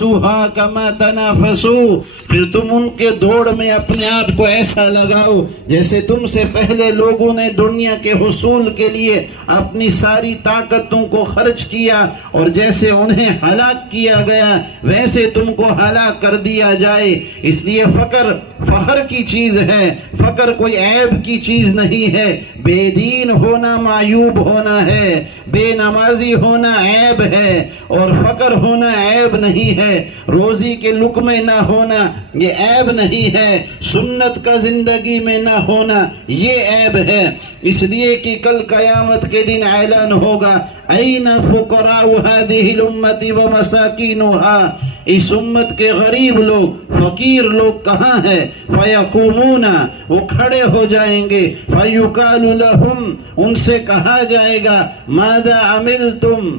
تنافسوها كما تنافسوا، پھر تم ان کے دوڑ میں اپنے آپ کو ایسا لگاؤ جیسے تم سے پہلے لوگوں نے دنیا کے حصول کے لیے اپنی ساری طاقتوں کو خرچ کیا، اور جیسے انہیں ہلاک کیا گیا ویسے تم کو ہلاک کر دیا جائے۔ اس لیے فخر کی چیز ہے، فخر کوئی عیب کی چیز نہیں ہے۔ بے دین ہونا معیوب ہونا ہے، بے نمازی ہونا عیب ہے، اور فخر ہونا عیب نہیں ہے۔ روزی کے لقمے نہ ہونا یہ عیب نہیں ہے، سنت کا زندگی میں نہ ہونا یہ عیب ہے۔ اس لیے کہ کل قیامت کے دن اعلان ہوگا این فقراء هذه الامة ومساکینها، اس امت کے غریب لوگ فقیر لوگ کہاں ہیں؟ فیقومون، وہ کھڑے ہو جائیں گے، فیقال لهم، ان سے کہا جائے گا ماذا عملتم،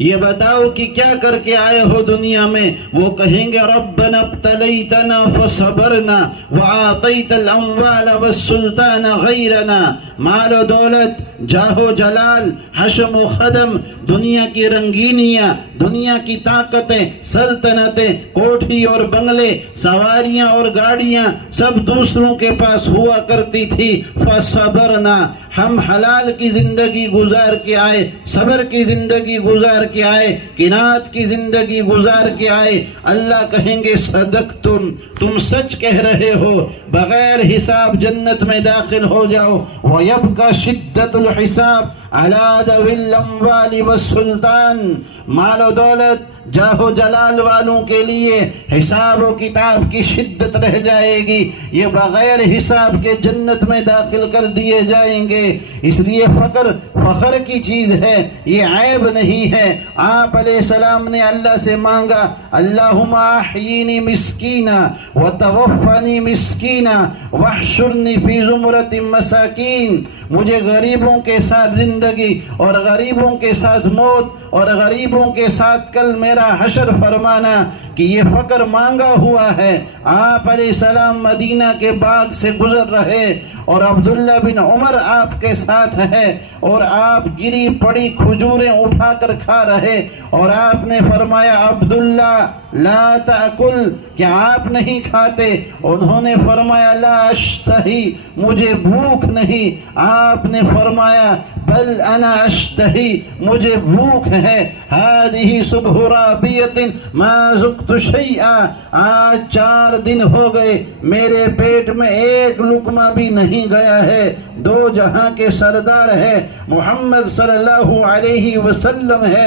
یہ بتاؤ کہ کیا کر کے آئے ہو دنیا میں؟ وہ کہیں گے ربنا ابتلیتنا فصبرنا وآتیت الاموال والسلطان غیرنا، مال و دولت، جاہ و جلال، حشم و خدم، دنیا کی رنگینیاں، دنیا کی طاقتیں، سلطنتیں، کوٹھی اور بنگلے، سواریاں اور گاڑیاں سب دوسروں کے پاس ہوا کرتی تھی۔ فصبرنا، ہم حلال کی زندگی گزار کے آئے، صبر کی زندگی گزار کے آئے، قناعت کی زندگی گزار کے آئے۔ اللہ کہیں گے صدقتم، تم سچ کہہ رہے ہو، بغیر حساب جنت میں داخل ہو جاؤ۔ وَيَبْقَى شِدَّةُ الْحِسَابِ عَلَى ذَوِي الْأَمْوَالِ وَالسُّلْطَانِ، مال و دولت، جاہ و جلال والوں کے لیے حساب و کتاب کی شدت رہ جائے گی، یہ بغیر حساب کے جنت میں داخل کر دیے جائیں گے۔ اس لیے فخر کی چیز ہے، یہ عیب نہیں ہے۔ آپ علیہ السلام نے اللہ سے مانگا اللہم احیینی مسکینا وتوفنی مسکینا واحشرنی فی زمرۃ مساکین، مجھے غریبوں کے ساتھ زندگی اور غریبوں کے ساتھ موت اور غریبوں کے ساتھ کل میرا حشر فرمانا، کہ یہ فقر مانگا ہوا ہے۔ آپ علیہ السلام مدینہ کے باغ سے گزر رہے اور عبداللہ بن عمر آپ کے ساتھ ہے، اور آپ گری پڑی کھجوریں اٹھا کر کھا رہے، اور آپ نے فرمایا عبداللہ لا تأکل، کیا آپ نہیں کھاتے؟ انہوں نے فرمایا لا اشتہی، مجھے بھوک نہیں۔ آپ نے فرمایا بل انا اشتہی، مجھے بھوک ہے۔ ہذہ صبح رابیۃ ما ذقت شیئا، آج 4 دن ہو گئے میرے پیٹ میں ایک لقمہ بھی نہیں گیا ہے۔ دو جہاں کے سردار ہے محمد صلی اللہ علیہ وسلم ہے۔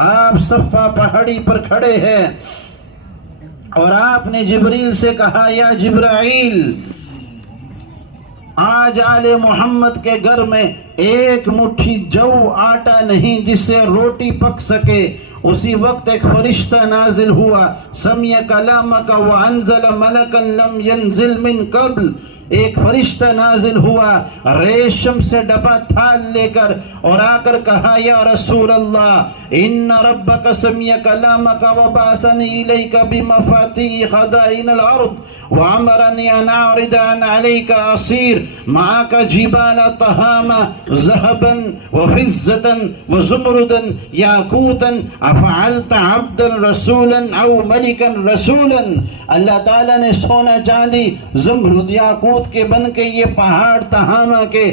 آپ صفا پہاڑی پر کھڑے ہیں اور آپ نے جبریل سے کہا یا جبرائیل، آج آل محمد کے گھر میں ایک مٹھی جو آٹا نہیں جس سے روٹی پک سکے۔ اسی وقت ایک فرشتہ نازل ہوا، سمع کلامک وانزل ملکا لم ينزل من قبل، ایک فرشتہ نازل ہوا ریشم سے ڈبا تھال لے کر، اور آ کر کہا یا رسول اللہ ان ربک سمع کلامک وبعثنی الیک بمفاتیح خزائن الارض وامرنی ان اعرض عن علیک اصیر معک جبال طہامہ ذهبا وفضة وزمردا یاقوتا افعلت عبدا رسولا او ملکا رسولا۔ اللہ تعالیٰ نے سونا چاندی زمرد یاقوت کے بن کے یہ پہاڑ تہامہ کے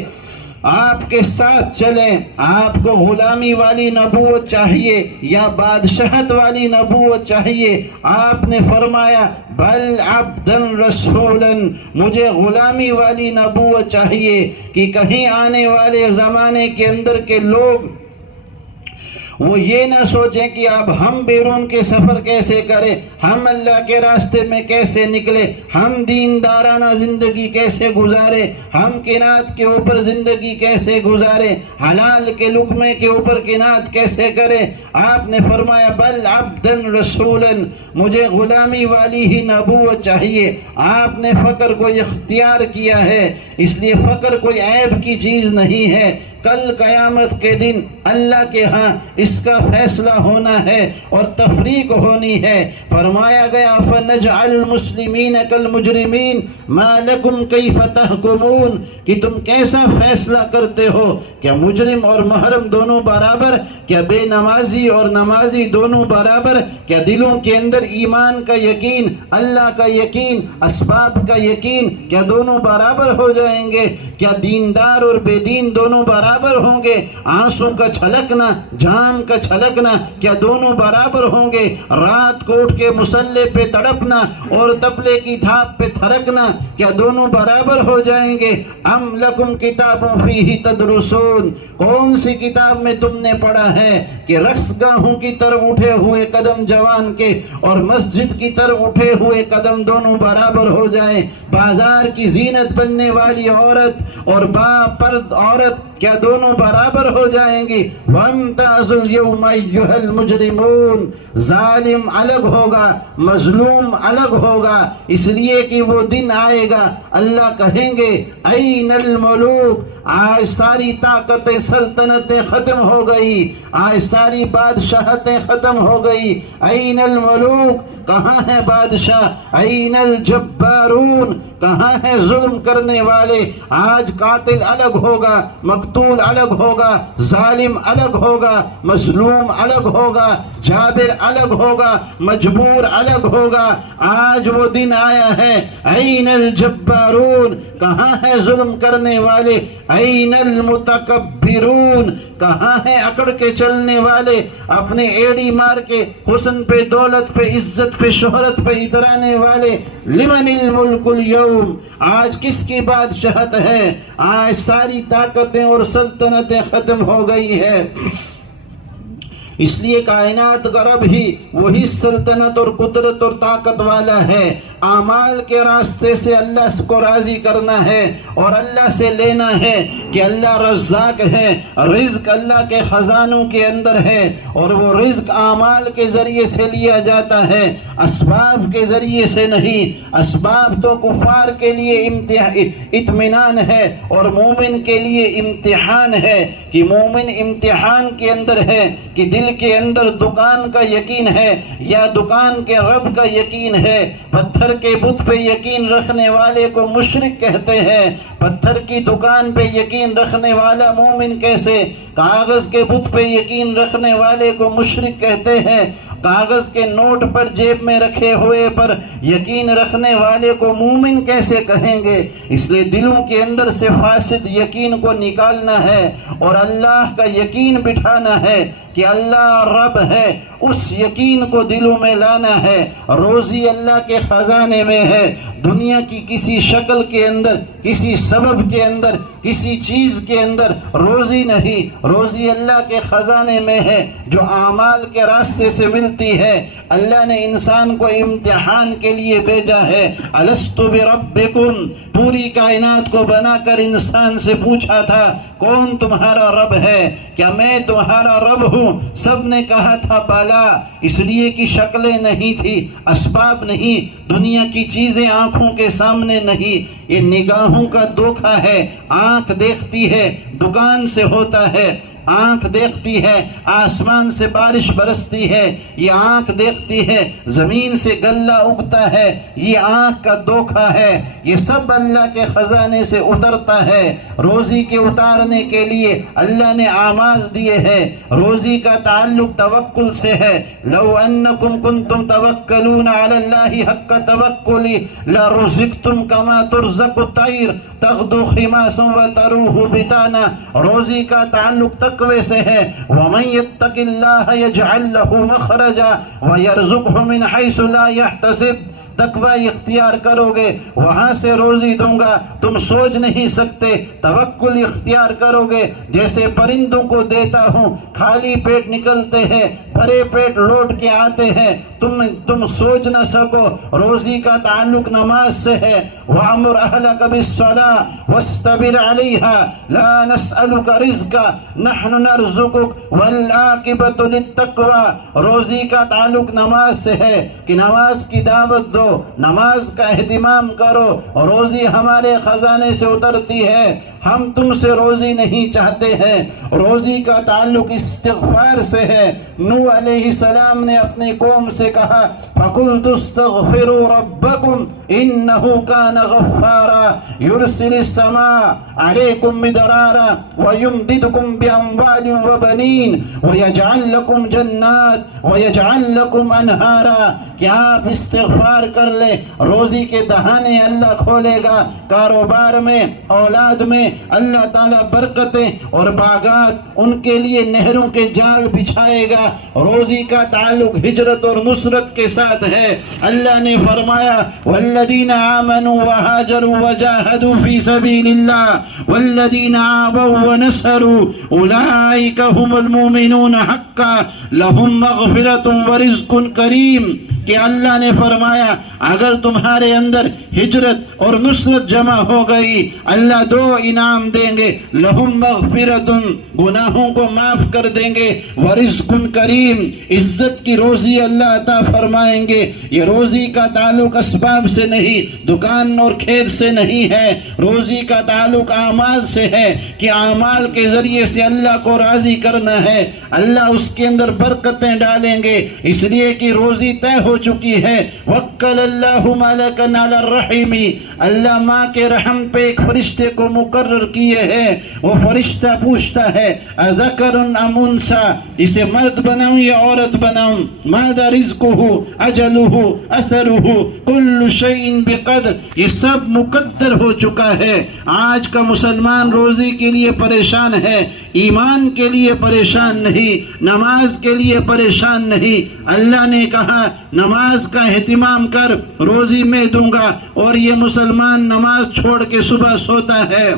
آپ کے ساتھ چلیں۔ آپ کو غلامی والی نبوت چاہیے یا بادشاہت والی نبوت چاہیے؟ آپ نے فرمایا بل عبدا رسولا، مجھے غلامی والی نبوت چاہیے، کہ کہیں آنے والے زمانے کے اندر کے لوگ وہ یہ نہ سوچیں کہ اب ہم بیرون کے سفر کیسے کریں، ہم اللہ کے راستے میں کیسے نکلے، ہم دیندارانہ زندگی کیسے گزارے، ہم قناعت کے اوپر زندگی کیسے گزارے، حلال کے لقمے کے اوپر قناعت کیسے کرے۔ آپ نے فرمایا بل عبدا رسولا، مجھے غلامی والی ہی نبوت چاہیے۔ آپ نے فقر کو اختیار کیا ہے، اس لیے فقر کوئی عیب کی چیز نہیں ہے۔ کل قیامت کے دن اللہ کے ہاں اس کا فیصلہ ہونا ہے اور تفریق ہونی ہے۔ فرمایا گیا فَنَجْعَلُ الْمُسْلِمِينَ كَالْمُجْرِمِينَ مَا لَكُمْ كَيْفَ تَحْكُمُونَ کہ تم کیسا فیصلہ کرتے ہو؟ کیا مجرم اور محرم دونوں برابر؟ کیا بے نمازی اور نمازی دونوں برابر؟ کیا دلوں کے اندر ایمان کا یقین، اللہ کا یقین، اسباب کا یقین کیا دونوں برابر ہو جائیں گے؟ کیا دیندار اور بے دین دونوں برابر ہوں گے؟ آنسوں کا چھلکنا، جام کا چھلکنا کیا دونوں برابر ہوں گے؟ رات کو اٹھ کے مصلے پہ تڑپنا اور تبلے کی دھاپ پہ تھرکنا کیا دونوں برابر ہو جائیں گے؟ ام لکم کتاب فیہ تدرسون، کون سی کتاب میں تم نے پڑھا ہے کہ رقص گاہوں کی طرف اٹھے ہوئے قدم جوان کے اور مسجد کی طرف اٹھے ہوئے قدم دونوں برابر ہو جائیں؟ بازار کی زینت بننے والی عورت اور با پرد عورت کیا دونوں برابر ہو جائیں گی؟ وَامْتَازُوا الْيَوْمَ أَيُّهَا الْمُجْرِمُونَ، ظالم الگ ہوگا، مظلوم الگ ہوگا، اس لیے کہ وہ دن آئے گا اللہ کہیں گے اَيْنَ الْمُلُوكُ، آج ساری طاقتیں سلطنتیں ختم ہو گئی، آج ساری بادشاہتیں ختم ہو گئی۔ اَيْنَ الْمُلُوكُ، کہاں ہے بادشاہ؟ اَيْنَ الْجَبَّارُونَ، کہاں ہے ظلم کرنے والے؟ آج قاتل الگ ہوگا، مقتول الگ ہوگا، ظالم الگ ہوگا، مظلوم الگ ہوگا، جابر الگ ہوگا، مجبور الگ ہوگا۔ آج وہ دن آیا ہے۔ اَيْنَ الْجَبَّارُونَ، کہاں ہے ظلم کرنے والے؟ اَيْنَ الْمُتَكَبِّرُونَ، کہاں ہے اکڑ کے چلنے والے، اپنے ایڑی مار کے حسن پہ، دولت پہ، عزت پہ، شہرت پہ اترانے والے؟ لمن الملک اليوم، آج کس کی بادشاہت ہے؟ آج ساری طاقتیں اور سلطنتیں ختم ہو گئی ہے۔ اس لیے کائنات کا رب ہی وہی سلطنت اور قدرت اور طاقت والا ہے۔ اعمال کے راستے سے اللہ کو راضی کرنا ہے اور اللہ سے لینا ہے کہ اللہ رزاق ہے، رزق اللہ کے خزانوں کے اندر ہے اور وہ رزق اعمال کے ذریعے سے لیا جاتا ہے، اسباب کے ذریعے سے نہیں۔ اسباب تو کفار کے لیے اطمینان ہے اور مومن کے لیے امتحان ہے کہ مومن امتحان کے اندر ہے کہ دل کے اندر دکان کا یقین ہے یا دکان کے رب کا یقین ہے۔ پتھر کے بت پہ یقین رکھنے والے کو مشرک کہتے ہیں، پتھر کی دکان پہ یقین رکھنے والا مومن کیسے؟ کاغذ کے بت پہ یقین رکھنے والے کو مشرک کہتے ہیں، کاغذ کے نوٹ پر جیب میں رکھے ہوئے پر یقین رکھنے والے کو مومن کیسے کہیں گے؟ اس لیے دلوں کے اندر سے فاسد یقین کو نکالنا ہے اور اللہ کا یقین بٹھانا ہے کہ اللہ رب ہے، اس یقین کو دلوں میں لانا ہے۔ روزی اللہ کے خزانے میں ہے، دنیا کی کسی شکل کے اندر، کسی سبب کے اندر، کسی چیز کے اندر روزی نہیں، روزی اللہ کے خزانے میں ہے جو اعمال کے راستے سے ملتی ہے۔ اللہ نے انسان کو امتحان کے لیے بھیجا ہے۔ الست بربکم، پوری کائنات کو بنا کر انسان سے پوچھا تھا کون تمہارا رب ہے؟ کیا میں تمہارا رب ہوں؟ سب نے کہا تھا بالا، اس لیے کہ شکلیں نہیں تھی، اسباب نہیں، دنیا کی چیزیں آنکھوں کے سامنے نہیں۔ یہ نگاہوں کا دھوکہ ہے۔ آنکھ دیکھتی ہے دکان سے ہوتا ہے، آنکھ دیکھتی ہے آسمان سے بارش برستی ہے، یہ آنکھ دیکھتی ہے زمین سے غلہ اگتا ہے، یہ آنکھ کا دھوکہ ہے۔ یہ سب اللہ کے خزانے سے اترتا ہے۔ روزی کے اتارنے کے لیے اللہ نے اعمال دیے ہیں۔ روزی کا تعلق توکل سے ہے۔ لو انکم کنتم توکلون علی اللہ حق توکلی لرزقتم کما ترزق الطیر تغدو خماسا وتروح بطانا۔ روزی کا تعلق تقوی سے ہے۔ ومن یتق اللہ یجعل له مخرجا ویرزقہ من حیث لا یحتسب۔ تقوی اختیار کرو گے وہاں سے روزی دوں گا، تم سوچ نہیں سکتے۔ توکل اختیار کرو گے جیسے پرندوں کو دیتا ہوں، خالی پیٹ نکلتے ہیں، بھرے پیٹ لوٹ کے آتے ہیں، تم سوچ نہ سکو۔ روزی کا تعلق نماز سے ہے۔ وَأَمُرْ أَهْلَكَ بِالصَّلَاةِ وَاسْتَبِرْ عَلَيْهَا لَا نَسْأَلُكَ رِزْقًا نَحْنُ نَرْزُقُكَ وَالْعَاقِبَةُ لِلتَّقْوَىٰ۔ روزی کا تعلق نماز سے ہے کہ نماز کی دعوت دو، نماز کا اہتمام کرو۔ روزی ہمارے خزانے سے اترتی ہے۔ ہم تم سے روزی نہیں چاہتے ہیں، روزی کا تعلق استغفار سے ہے۔ نوح علیہ السلام نے اپنی قوم سے کہا فَقُلْتُ اسْتَغْفِرُوا رَبَّكُمْ إِنَّهُ كَانَ غَفَّارًا يُرْسِلِ السَّمَاءَ عَلَيْكُمْ مِدْرَارًا وَيُمْدِدْكُمْ بِأَمْوَالٍ وَبَنِينَ وَيَجْعَلْ لَكُمْ جَنَّاتٍ وَيَجْعَلْ لَكُمْ أَنْهَارًا کہ آپ استغفار کر لیں، روزی کے دہانے اللہ کھولے گا، کاروبار میں، اولاد میں اللہ تعالیٰ برکتیں اور باغات ان کے لیے نہروں کے جال بچھائے گا۔ روزی کا تعلق ہجرت اور نصرت کے ساتھ ہے۔ اللہ نے فرمایا والذین آمنوا وہاجروا وجاہدوا فی سبیل اللہ والذین آووا ونصروا اولئک هم المؤمنون حقا لهم مغفرۃ ورزق کریم، کہ اللہ نے فرمایا اگر تمہارے اندر ہجرت اور نصرت جمع ہو گئی اللہ دو انعام دیں گے، لہم مغفرۃ گناہوں کو معاف کر دیں گے، ورزق کریم عزت کی روزی اللہ عطا فرمائیں گے۔ یہ روزی کا تعلق اسباب سے نہیں، دکان اور کھیت سے نہیں ہے، روزی کا تعلق اعمال سے ہے کہ اعمال کے ذریعے سے اللہ کو راضی کرنا ہے، اللہ اس کے اندر برکتیں ڈالیں گے، اس لیے کہ روزی طے ہو چکی ہے۔ وکل اللہ ملکا علی الرحم، اللہ ماں کے رحم پہ ایک فرشتے کو مقرر کیے ہیں، وہ فرشتہ پوچھتا ہے اذکر ام انثی، اسے مرد بناؤں یا عورت بناؤں، ماذا رزقہ اجلہ اثرہ کل شیء بقدر، یہ سب مقدر ہو چکا ہے۔ آج کا مسلمان روزی کے لیے پریشان ہے، ایمان کے لیے پریشان نہیں، نماز کے لیے پریشان نہیں۔ اللہ نے کہا نماز کا اہتمام کر، روزی میں دوں گا، اور یہ مسلمان نماز چھوڑ کے صبح سوتا ہے۔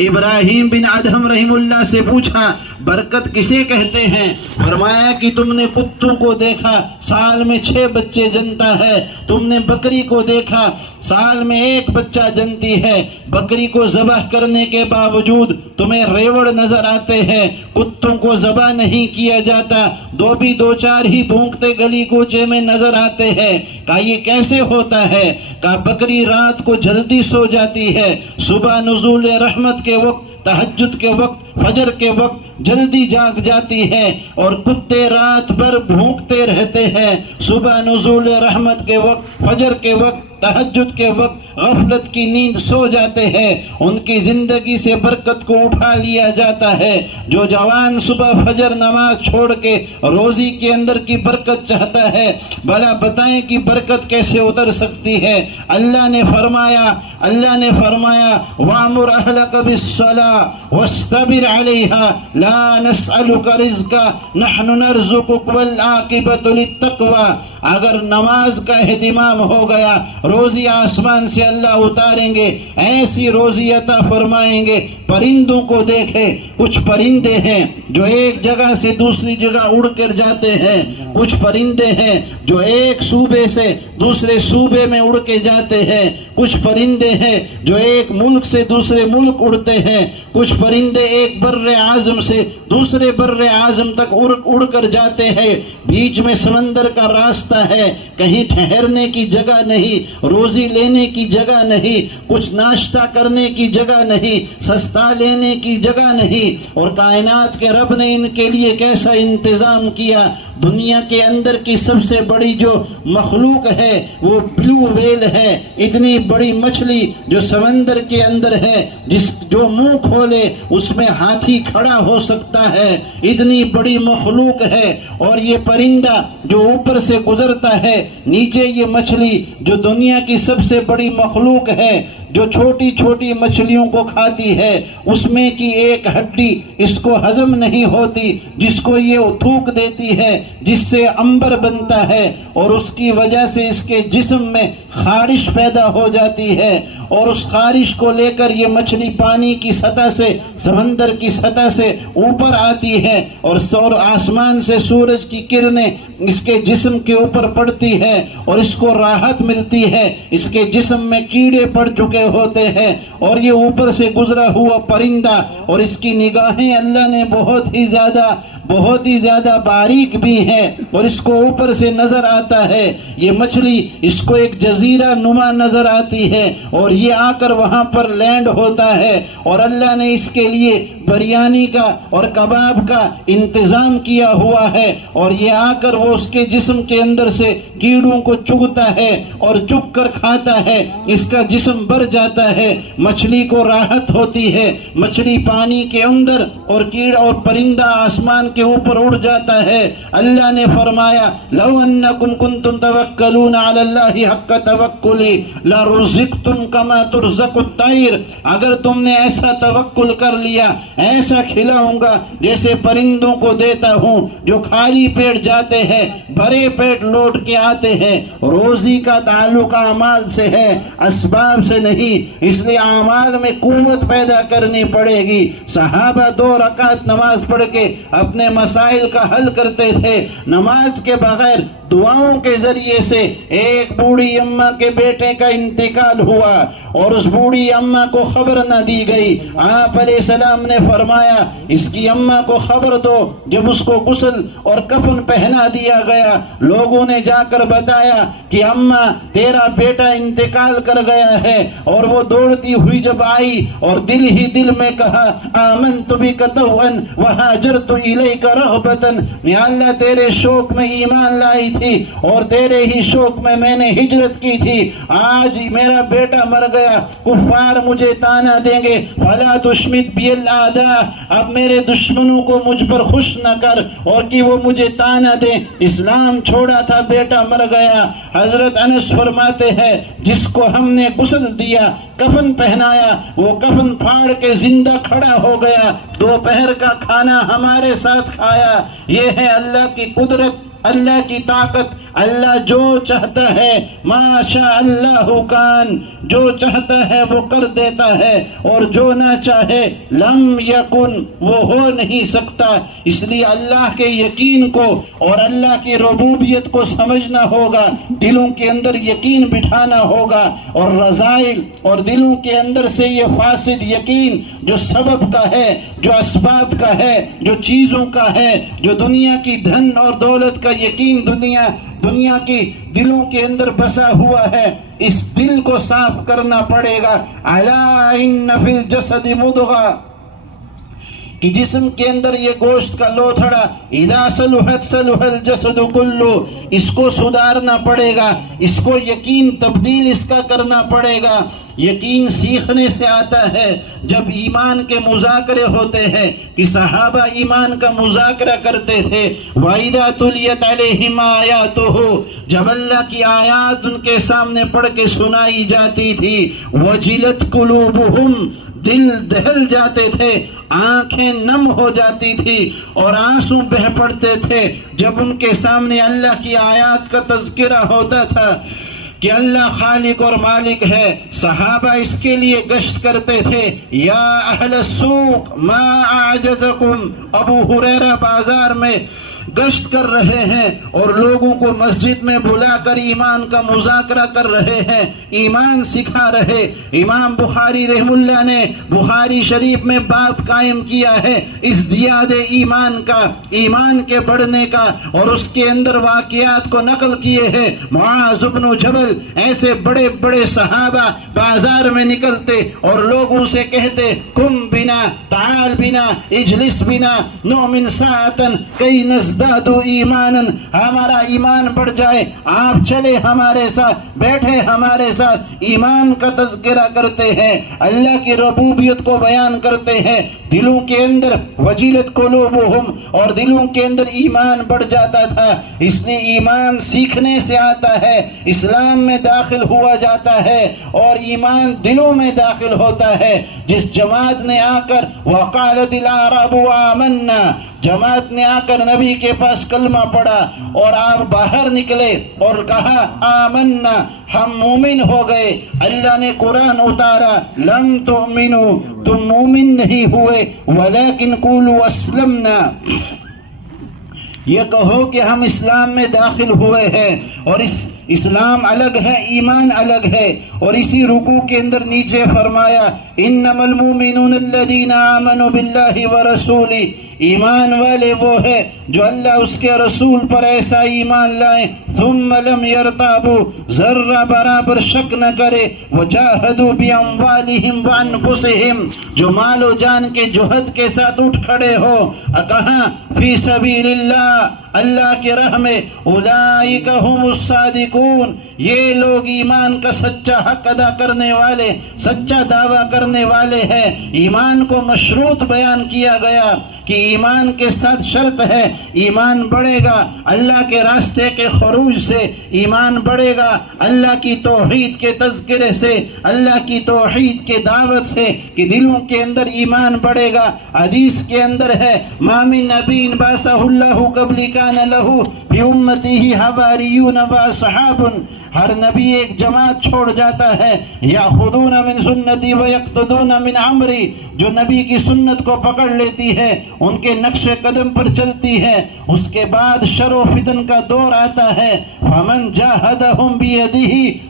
ابراہیم بن ادہم رحم اللہ سے پوچھا برکت کسے کہتے ہیں؟ فرمایا کہ تم نے کتوں کو دیکھا سال میں 6 بچے جنتا ہے، تم نے بکری کو دیکھا سال میں 1 بچہ جنتی ہے، بکری کو ذبح کرنے کے باوجود تمہیں ریوڑ نظر آتے ہیں، کتوں کو ذبح نہیں کیا جاتا، 2-4 ہی بھونکتے گلی کوچے میں نظر آتے ہیں۔ کہا یہ کیسے ہوتا ہے؟ کہا بکری رات کو جلدی سو جاتی ہے، صبح نزول رحمت کے وقت، تہجد کے وقت، فجر کے وقت جلدی جاگ جاتی ہے، اور کتے رات بھر بھونکتے رہتے ہیں، صبح نزول رحمت کے وقت، فجر کے وقت، تہجد کے وقت غفلت کی نیند سو جاتے ہیں، ان کی زندگی سے برکت کو اٹھا لیا جاتا ہے۔ جو جوان صبح فجر نماز چھوڑ کے روزی کے اندر کی برکت چاہتا ہے، بھلا بتائیں کہ برکت کیسے اتر سکتی ہے؟ اللہ نے فرمایا وَأْمُرْ أَهْلَكَ بِالصَّلَاةِ وَاسْتَبِرْ عَلَيْهَا لَا نَسْأَلُكَ رِزْقًا نَحْنُ نَرْزُقُكَ وَالْعَاقِبَةُ لِلتَّقْوَىٰ۔ اگر نماز کا اہتمام ہو گیا، روزی آسمان سے اللہ اتاریں گے، ایسی روزی عطا فرمائیں گے۔ پرندوں کو دیکھے، کچھ پرندے ہیں جو ایک جگہ سے دوسری جگہ اڑ کر جاتے ہیں، کچھ پرندے ہیں جو ایک صوبے سے دوسرے صوبے میں اڑ کے جاتے ہیں، کچھ پرندے ہیں جو ایک ملک سے دوسرے ملک اڑتے ہیں، کچھ پرندے ایک بر اعظم سے دوسرے بر اعظم تک اڑ کر جاتے ہیں، بیچ میں سمندر کا راستہ ہے، کہیں ٹھہرنے کی جگہ نہیں، روزی لینے کی جگہ نہیں، کچھ ناشتہ کرنے کی جگہ نہیں، سستا لینے کی جگہ نہیں، اور کائنات کے رب نے ان کے لیے کیسا انتظام کیا۔ دنیا کے اندر کی سب سے بڑی جو مخلوق ہے وہ بلو ویل ہے، اتنی بڑی مچھلی جو سمندر کے اندر ہے، جو منہ کھولے اس میں ہاتھی کھڑا ہو سکتا ہے، اتنی بڑی مخلوق ہے۔ اور یہ پرندہ جو اوپر سے گزرتا ہے، نیچے یہ مچھلی جو دنیا کی سب سے بڑی مخلوق ہے، جو چھوٹی چھوٹی مچھلیوں کو کھاتی ہے، اس میں کی ایک ہڈی اس کو ہضم نہیں ہوتی، جس کو یہ تھوک دیتی ہے، جس سے عنبر بنتا ہے، اور اس کی وجہ سے اس کے جسم میں خارش پیدا ہو جاتی ہے، اور اس خارش کو لے کر یہ مچھلی پانی کی سطح سے، سمندر کی سطح سے اوپر آتی ہے، اور آسمان سے سورج کی کرنیں اس کے جسم کے اوپر پڑتی ہے، اور اس کو راحت ملتی ہے۔ اس کے جسم میں کیڑے پڑ چکے ہوتے ہیں، اور یہ اوپر سے گزرا ہوا پرندہ، اور اس کی نگاہیں اللہ نے بہت ہی زیادہ بہت ہی زیادہ باریک بھی ہے اور اس کو اوپر سے نظر آتا ہے. یہ مچھلی اس کو ایک جزیرہ نما نظر آتی ہے اور یہ آ کر وہاں پر لینڈ ہوتا ہے اور اللہ نے اس کے لیے بریانی کا اور کباب کا انتظام کیا ہوا ہے اور یہ آ کر وہ اس کے جسم کے اندر سے کیڑوں کو چگتا ہے اور چگ کر کھاتا ہے. اس کا جسم بھر جاتا ہے, مچھلی کو راحت ہوتی ہے, مچھلی پانی کے اندر اور کیڑا اور پرندہ آسمان کے اوپر اڑ جاتا ہے. اللہ نے فرمایا لو انکم کنتم توکلون علی اللہ حق توکلی لرزقتم کما ترزق الطیر, اگر تم نے ایسا توکل کر لیا, ایسا کھلاؤں گا جیسے پرندوں کو دیتا ہوں جو خالی پیٹ جاتے ہیں بھرے پیٹ لوٹ کے آتے ہیں. روزی کا تعلق اعمال سے ہے, اسباب سے نہیں, اس لیے اعمال میں قوت پیدا کرنی پڑے گی. صحابہ 2 رکعت نماز پڑھ کے اپنے مسائل کا حل کرتے تھے. نماز کے بغیر دعاؤں کے ذریعے سے ایک بوڑھی اماں کے بیٹے کا انتقال ہوا اور اس بوڑھی اماں کو خبر نہ دی گئی. آپ علیہ السلام نے فرمایا اس کی اماں کو خبر دو. جب اس کو غسل اور کفن پہنا دیا گیا, لوگوں نے جا کر بتایا کہ اماں تیرا بیٹا انتقال کر گیا ہے, اور وہ دوڑتی ہوئی جب آئی اور دل ہی دل میں کہا آمنت بک طوعا وہاجرت الیک رغبتا, یا اللہ تیرے شوق میں ایمان لائی تھی اور تیرے ہی شوق میں نے ہجرت کی تھی. آج میرا بیٹا مر گیا, کفار مجھے تانا دیں گے, فلا تشمت بی الاعداء, اب میرے دشمنوں کو مجھ پر خوش نہ کر اور کہ وہ مجھے تانا دیں. اسلام چھوڑا تھا, بیٹا مر گیا. حضرت انس فرماتے ہیں جس کو ہم نے غسل دیا, کفن پہنایا, وہ کفن پھاڑ کے زندہ کھڑا ہو گیا, دوپہر کا کھانا ہمارے ساتھ کھایا. یہ ہے اللہ کی قدرت, اللہ کی طاقت. اللہ جو چاہتا ہے ما شاء اللہ کان, جو چاہتا ہے وہ کر دیتا ہے, اور جو نہ چاہے لم یکن, وہ ہو نہیں سکتا. اس لیے اللہ کے یقین کو اور اللہ کی ربوبیت کو سمجھنا ہوگا, دلوں کے اندر یقین بٹھانا ہوگا, اور رذائل اور دلوں کے اندر سے یہ فاسد یقین جو سبب کا ہے, جو اسباب کا ہے, جو چیزوں کا ہے, جو دنیا کی دھن اور دولت کا یقین دنیا کی دلوں کے اندر بسا ہوا ہے, اس دل کو صاف کرنا پڑے گا. الا ان فی الجسد مضغہ, کہ جسم کے اندر یہ گوشت کا لوتھڑا, اذا صلحت صلح الجسد کلو, اس کو سدھارنا پڑے گا, اس کو یقین تبدیل اس کا کرنا پڑے گا. یقین سیکھنے سے آتا ہے. جب ایمان کے مذاکرے ہوتے ہیں کہ صحابہ ایمان کا مذاکرہ کرتے تھے, وَإِذَا تُلِيَتْ عَلَيْهِمْ آيَاتُهُ, جب اللہ کی آیات ان کے سامنے پڑھ کے سنائی جاتی تھی, وَجِلَتْ قُلُوبُهُمْ, دل دہل جاتے تھے, آنکھیں نم ہو جاتی تھی اور آنسو بہ پڑتے تھے جب ان کے سامنے اللہ کی آیات کا تذکرہ ہوتا تھا کہ اللہ خالق اور مالک ہے. صحابہ اس کے لیے گشت کرتے تھے. یا اہل السوق ما اعجزکم, ابو ہریرہ بازار میں گشت کر رہے ہیں اور لوگوں کو مسجد میں بلا کر ایمان کا مذاکرہ کر رہے ہیں, ایمان سکھا رہے. امام بخاری رحم اللہ نے بخاری شریف میں باب قائم کیا ہے ازدیاد ایمان کا, ایمان کے بڑھنے کا, اور اس کے اندر واقعات کو نقل کیے ہیں. معاذ بن جبل ایسے بڑے بڑے صحابہ بازار میں نکلتے اور لوگوں سے کہتے کم بنا, تعال بنا, اجلس بنا, نؤمن ساعتن کئی نزداد ایمانا, ہمارا ایمان بڑھ جائے, آپ چلے ہمارے ساتھ, بیٹھے ہمارے ساتھ. ایمان کا تذکرہ کرتے ہیں, اللہ کی ربوبیت کو بیان کرتے ہیں. دلوں کے اندر وجیلت قلوبہم, اور دلوں کے اندر ایمان بڑھ جاتا تھا. اس لیے ایمان سیکھنے سے آتا ہے, اسلام میں داخل ہوا جاتا ہے اور ایمان دلوں میں داخل ہوتا ہے. جس جماعت نے آ کر وقالت الاعراب آمنا, جماعت نے آ کر نبی کے پاس کلمہ پڑھا اور آپ باہر نکلے اور کہا آمنا, ہم مومن ہو گئے. اللہ نے قرآن اتارا لم تؤمنوا, تم مومن نہیں ہوئے, ولیکن قولوا اسلمنا, یہ کہو کہ ہم اسلام میں داخل ہوئے ہیں. اور اسلام الگ ہے, ایمان الگ ہے. اور اسی رکوع کے اندر نیچے فرمایا انما المؤمنون الذین آمنوا باللہ ورسولہ، ایمان والے وہ ہے جو اللہ اس کے رسول پر ایسا ایمان لائے، ثم لم يرتابوا، ذرہ برابر شک نہ کرے، وجاہدوا باموالہم وانفسہم، جو مال و جان کے جہد کے ساتھ اٹھ کھڑے ہو، کہاں؟ فی سبیل اللہ، اللہ کی راہ میں، اولئک ھم الصادقون، یہ لوگ ایمان کا سچا حق ادا کرنے والے، سچا دعویٰ کرنے والے ہیں۔ ایمان کو مشروط بیان کیا گیا کہ ایمان کے ساتھ شرط ہے، ایمان بڑھے گا اللہ کے راستے کے خروج سے، ایمان بڑھے گا اللہ کی توحید کے تذکرے سے، اللہ کی توحید کے دعوت سے، کہ دلوں کے اندر ایمان بڑھے گا۔ حدیث کے اندر ہے، ما من نبی بعثہ اللہ قبل کان لہ فی امتہ حواریون و اصحاب، ہر نبی ایک جماعت چھوڑ جاتا ہے، یاخذون من سنتی و یقتدون من امری، جو نبی کی سنت کو پکڑ لیتی ہے، ان کے نقش قدم پر چلتی ہے۔ اس کے بعد شر و فتن کا دور آتا ہے، فمن جاہدہم بیدہ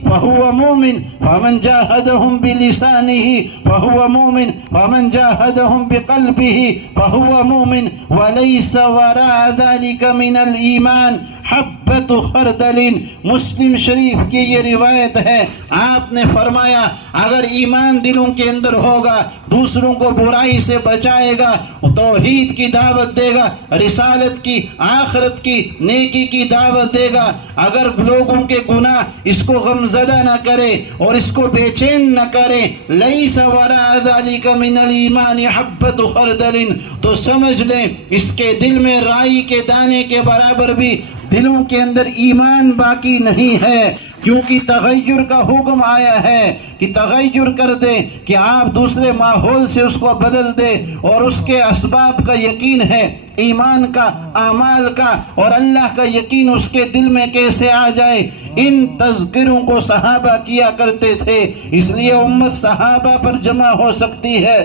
فہو مومن، فمن جاہدہم بلسانہ فہو مومن، فمن جاہدہم بقلبہ فہو مومن، ولیس وراء ذلک من الایمان حبۃ خردل۔ مسلم شریف کی یہ روایت ہے، آپ نے فرمایا اگر ایمان دلوں کے اندر ہوگا، دوسروں کو برائی سے بچائے گا، توحید کی دعوت دے گا، رسالت کی، آخرت کی، نیکی کی دعوت دے گا، اگر لوگوں کے گناہ اس کو غمزدہ نہ کرے اور اس کو بے چین نہ کرے، لیس وراء ذلک من الایمان حبۃ خردل، تو سمجھ لیں اس کے دل میں رائی کے دانے کے برابر بھی دلوں کے اندر ایمان باقی نہیں ہے، کیونکہ تغیر کا حکم آیا ہے کہ تغیر کر دے، کہ آپ دوسرے ماحول سے اس کو بدل دے، اور اس کے اسباب کا یقین ہے، ایمان کا، اعمال کا اور اللہ کا یقین اس کے دل میں کیسے آ جائے۔ ان تذکروں کو صحابہ کیا کرتے تھے، اس لیے امت صحابہ پر جمع ہو سکتی ہے۔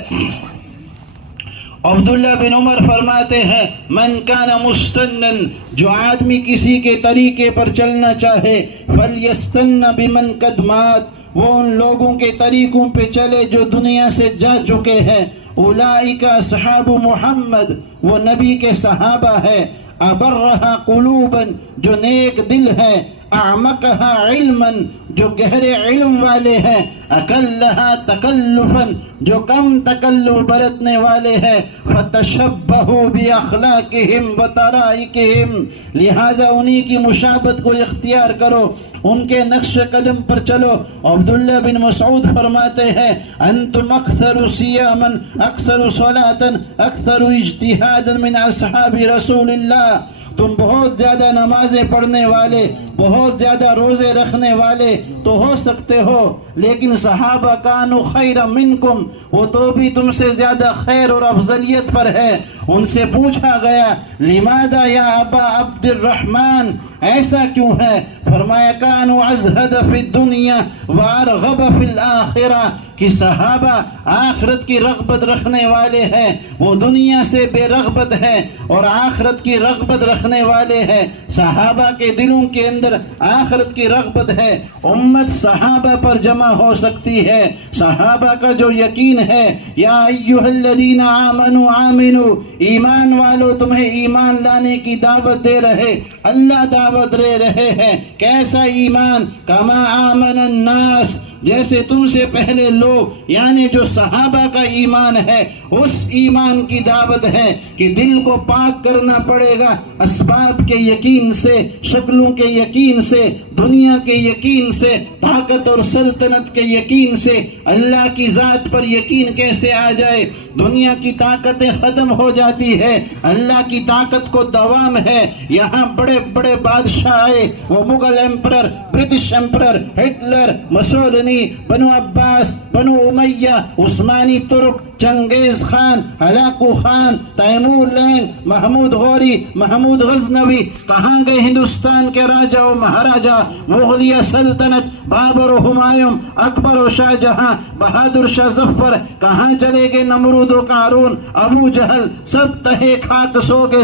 عبداللہ بن عمر فرماتے ہیں، من کان مستنن، جو آدمی کسی کے طریقے پر چلنا چاہے، فلیستن بمن قد مات، وہ ان لوگوں کے طریقوں پہ چلے جو دنیا سے جا چکے ہیں۔ اولئک اصحاب محمد، وہ نبی کے صحابہ ہے۔ ابرہا قلوبا، جو نیک دل ہے، اعمقہا علما، جو گہرے علم والے ہیں، اقلہا تکلفا، جو کم تکلف برتنے والے ہیں، فتشبہوا باخلاقہم وطرائقہم، لہذا انہی کی مشابہت کو اختیار کرو، ان کے نقش قدم پر چلو۔ عبداللہ بن مسعود فرماتے ہیں، انتم اکثر صیاما، اکثر صلاۃ، اکثر اجتہادا من اصحاب رسول اللہ، تم بہت زیادہ نمازیں پڑھنے والے، بہت زیادہ روزے رکھنے والے تو ہو سکتے ہو، لیکن صحابہ کانوا خیر منکم، وہ تو بھی تم سے زیادہ خیر اور افضلیت پر ہے۔ ان سے پوچھا گیا، لماذا یا ابا عبد الرحمن، ایسا کیوں ہے؟ فرمایا، کانوا ازہد فی الدنیا وارغب فی الآخرہ، کہ صحابہ آخرت کی رغبت رکھنے والے ہیں، وہ دنیا سے بے رغبت ہیں اور آخرت کی رغبت رکھنے والے ہیں۔ صحابہ کے دلوں کے اندر آخرت کی رغبت ہے، امت صحابہ پر جمع ہو سکتی ہے۔ صحابہ کا جو یقین ہے، یا ایھا الذین آمنوا آمنوا، ایمان والو تمہیں ایمان لانے کی دعوت دے رہے، اللہ دعوت دے رہے ہیں۔ کیسا ایمان؟ کما آمن الناس، جیسے تم سے پہلے لوگ، یعنی جو صحابہ کا ایمان ہے، اس ایمان کی دعوت ہے کہ دل کو پاک کرنا پڑے گا اسباب کے یقین سے، شکلوں کے یقین سے، دنیا کے یقین سے، طاقت اور سلطنت کے یقین سے۔ اللہ کی ذات پر یقین کیسے آ جائے؟ دنیا کی طاقتیں ختم ہو جاتی ہے، اللہ کی طاقت کو دوام ہے۔ یہاں بڑے بڑے بادشاہ آئے، وہ Mughal emperor, British emperor, Hitler, Mussolini, بنو عباس، بنو امیہ، عثمانی ترک، چنگیز خان، ہلاکو خان، تیمور لینگ، محمود غوری، محمود غزنوی، کہاں گئے ہندوستان کے راجہ و مہاراجہ؟ مغلیہ سلطنت، بابر و ہمایوں، اکبر و شاہ جہاں، بہادر شاہ ظفر، کہاں چلے گئے نمرود و قارون، ابو جہل؟ سب تہے خاک سو گئے،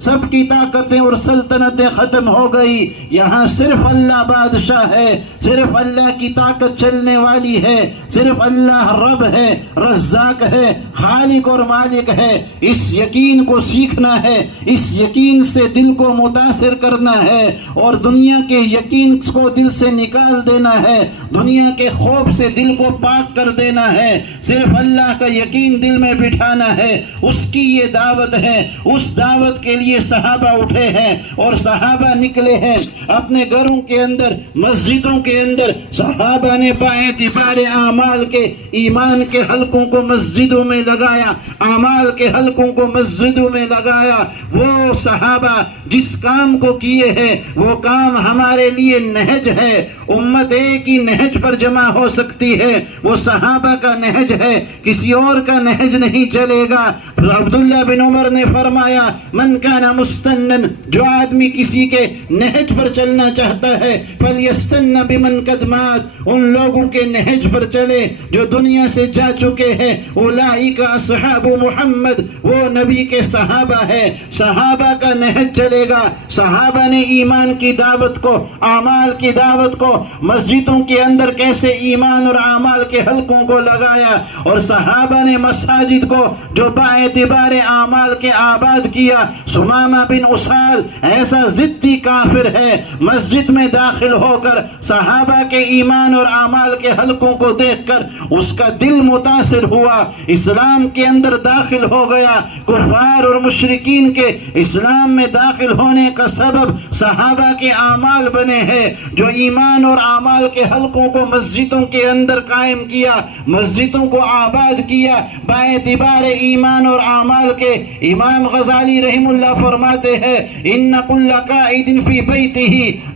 سب کی طاقتیں اور سلطنتیں ختم ہو گئی۔ یہاں صرف اللہ بادشاہ ہے، صرف اللہ کی طاقت چلنے والی ہے، صرف اللہ رب ہے، رزاق ہے، خالق اور مالک ہے۔ اس یقین کو سیکھنا ہے، اس یقین سے دل کو متاثر کرنا ہے اور دنیا کے یقین کو دل سے نکال دینا ہے، دنیا کے خوف سے دل کو پاک کر دینا ہے، صرف اللہ کا یقین دل میں بٹھانا ہے۔ اس کی یہ دعوت ہے، اس دعوت کے لیے صحابہ اٹھے ہیں اور صحابہ نکلے ہیں اپنے گھروں کے اندر، مسجدوں کے اندر۔ صحابہ نے باعتبار اعمال کے ایمان کے حلقوں کو مسجدوں میں لگایا، اعمال کے حلقوں کو مسجدوں میں لگایا۔ وہ صحابہ جس کام کو کیے ہیں وہ کام ہمارے لیے نہج ہے، امت ایک ہی نہج پر جمع ہو سکتی ہے، وہ صحابہ کا نہج ہے، کسی اور کا نہج نہیں چلے گا۔ عبداللہ بن عمر نے فرمایا من کان مستنن، جو آدمی کسی کے نہج پر چلنا چاہتا ہے فلیستن بمن قد مات، ان لوگوں کے نہج پر چلے جو دنیا سے جا چکے ہیں۔ اولئک اصحاب محمد، وہ نبی کے صحابہ ہے، صحابہ کا نہج چلے گا۔ صحابہ نے ایمان کی دعوت کو، اعمال کی دعوت کو مسجدوں کے اندر کیسے ایمان اور اعمال کے حلقوں کو لگایا، اور صحابہ نے مساجد کو جو باعتبار اعمال کے آباد کیا۔ سمامہ بن اسال ایسا ضدی کافر ہے، مسجد میں داخل ہو کر صحابہ کے ایمان اور اعمال کے حلقوں کو دیکھ کر اس کا دل متاثر ہوا، اسلام کے اندر داخل ہو گیا۔ کفار اور مشرکین کے اسلام میں داخل ہونے کا سبب صحابہ کے اعمال بنے ہیں، جو ایمان اور اعمال کے حلقوں کو مسجدوں کے اندر قائم کیا، مسجدوں کو آباد کیا باعتبار ایمان اور اعمال کے۔ امام غزالی رحم اللہ فرماتے ہیں ان کل قائد فی بیتہ،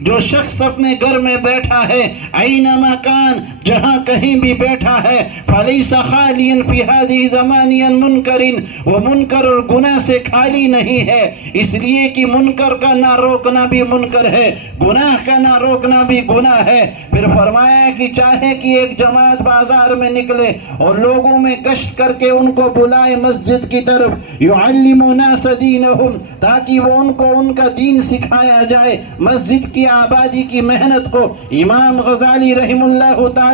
جو شخص اپنے گھر میں بیٹھا ہے، اینما کان، جہاں کہیں بھی بیٹھا ہے، فلیس خالیا فی ہذہ زمانیا منکر، وہ منکر اور گناہ سے خالی نہیں ہے، اس لیے کہ منکر کا نہ روکنا بھی منکر ہے، گناہ کا نہ روکنا بھی گناہ ہے۔ پھر فرمایا کہ چاہے کہ ایک جماعت بازار میں نکلے اور لوگوں میں گشت کر کے ان کو بلائے مسجد کی طرف، یعلم الناس دینہم، تاکہ وہ ان کو ان کا دین سکھایا جائے، مسجد کی آبادی کی محنت کو امام غزالی رحم اللہ تعالی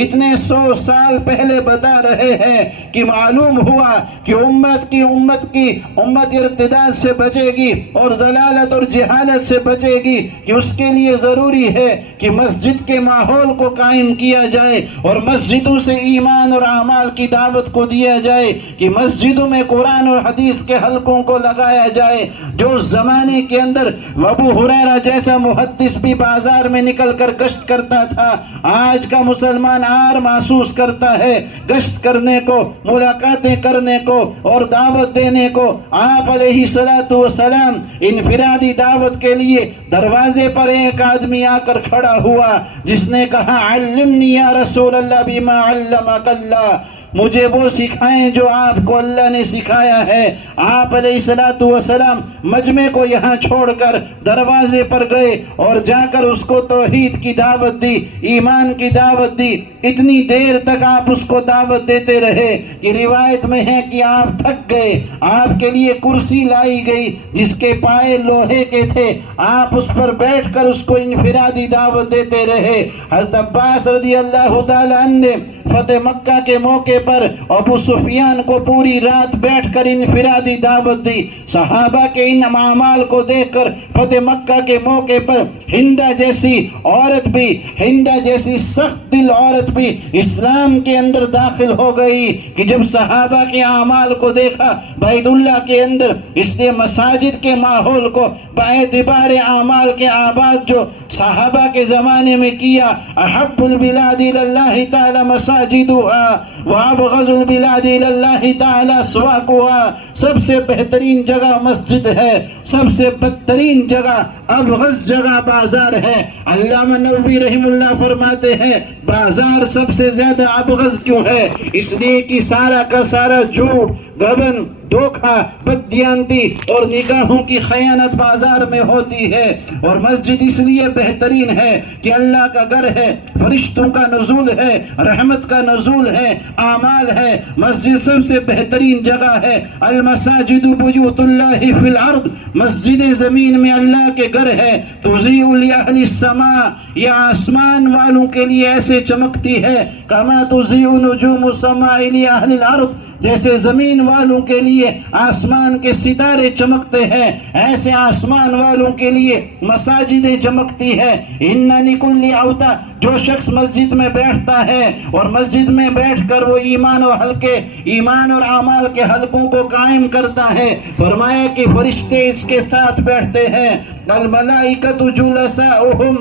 اتنے 100 سال پہلے بتا رہے ہیں کہ معلوم ہوا کہ امت ارتداد سے بچے گی اور ضلالت اور جہالت سے بچے گی، کہ اس کے لیے ضروری ہے کہ مسجد کے ماحول کو قائم کیا جائے اور مسجدوں سے ایمان اور اعمال کی دعوت کو دیا جائے، کہ مسجدوں میں قرآن اور حدیث کے حلقوں کو لگایا جائے۔ جو زمانے کے اندر ابو ہریرہ جیسا محدث بھی بازار میں نکل کر گشت کرتا تھا، آج کا مسلمان عار محسوس کرتا ہے گشت کرنے کو، ملاقاتیں کرنے کو اور دعوت دینے کو۔ آپ علیہ السلام انفرادی دعوت کے لیے دروازے پر ایک آدمی آ کر کھڑا ہوا جس نے کہا علمنی یا رسول اللہ بما علمک اللہ، مجھے وہ سکھائیں جو آپ کو اللہ نے سکھایا ہے۔ آپ علیہ السلام مجمع کو یہاں چھوڑ کر دروازے پر گئے اور جا کر اس کو توحید کی دعوت دی، ایمان کی دعوت دی۔ اتنی دیر تک آپ اس کو دعوت دیتے رہے کہ روایت میں ہے کہ آپ تھک گئے، آپ کے لیے کرسی لائی گئی جس کے پائے لوہے کے تھے، آپ اس پر بیٹھ کر اس کو انفرادی دعوت دیتے رہے۔ حضرت عباس رضی اللہ تعالی عنہ نے فتح مکہ کے موقع پر ابو سفیان کو پوری رات بیٹھ کر انفرادی دعوت دی۔ صحابہ کے ان اعمال کو دیکھ کر فتح مکہ کے موقع پر ہندہ جیسی عورت بھی، ہندہ جیسی سخت دل عورت بھی اسلام کے اندر داخل ہو گئی، کہ جب صحابہ کے اعمال کو دیکھا بیت اللہ کے اندر، اس نے مساجد کے ماحول کو باعتبار اعمال کے آباد جو صحابہ کے زمانے میں کیا، احب البلاد اللہ تعالی مساجدها وابغض البلاد اللہ تعالی اسواقها، سب سے بہترین جگہ مسجد ہے، سب سے بدترین جگہ ابغض جگہ بازار ہے۔ علامہ نووی رحم اللہ فرماتے ہیں بازار سب سے زیادہ ابغض کیوں ہے؟ اس لیے کہ سارا کا سارا جھوٹ، گبن، دھوکہ، بددیانتی اور نگاہوں کی خیانت بازار میں ہوتی ہے۔ اور مسجد اس لیے بہترین ہے کہ اللہ کا گھر ہے، فرشتوں کا نزول ہے، رحمت کا نزول ہے، اعمال ہے۔ مسجد سب سے بہترین جگہ ہے۔ المساجد بیوت اللہ فی الارض، مسجد زمین میں اللہ کے گھر ہے۔ تضیء لأہل السماء، یہ آسمان والوں کے لیے ایسے چمکتی ہے، کما تضیء نجوم السماء لأہل الارض، جیسے زمین والوں کے لیے آسمان کے ستارے چمکتے ہیں، ایسے آسمان والوں کے لیے مساجدیں چمکتی ہے۔ ان لکل اوتا، جو شخص مسجد میں بیٹھتا ہے اور مسجد میں بیٹھ کر وہ ایمان اور اعمال کے حلقوں کو قائم کرتا ہے، فرمایا کہ فرشتے اس کے ساتھ بیٹھتے ہیں۔ الملائکۃ جلساؤہم،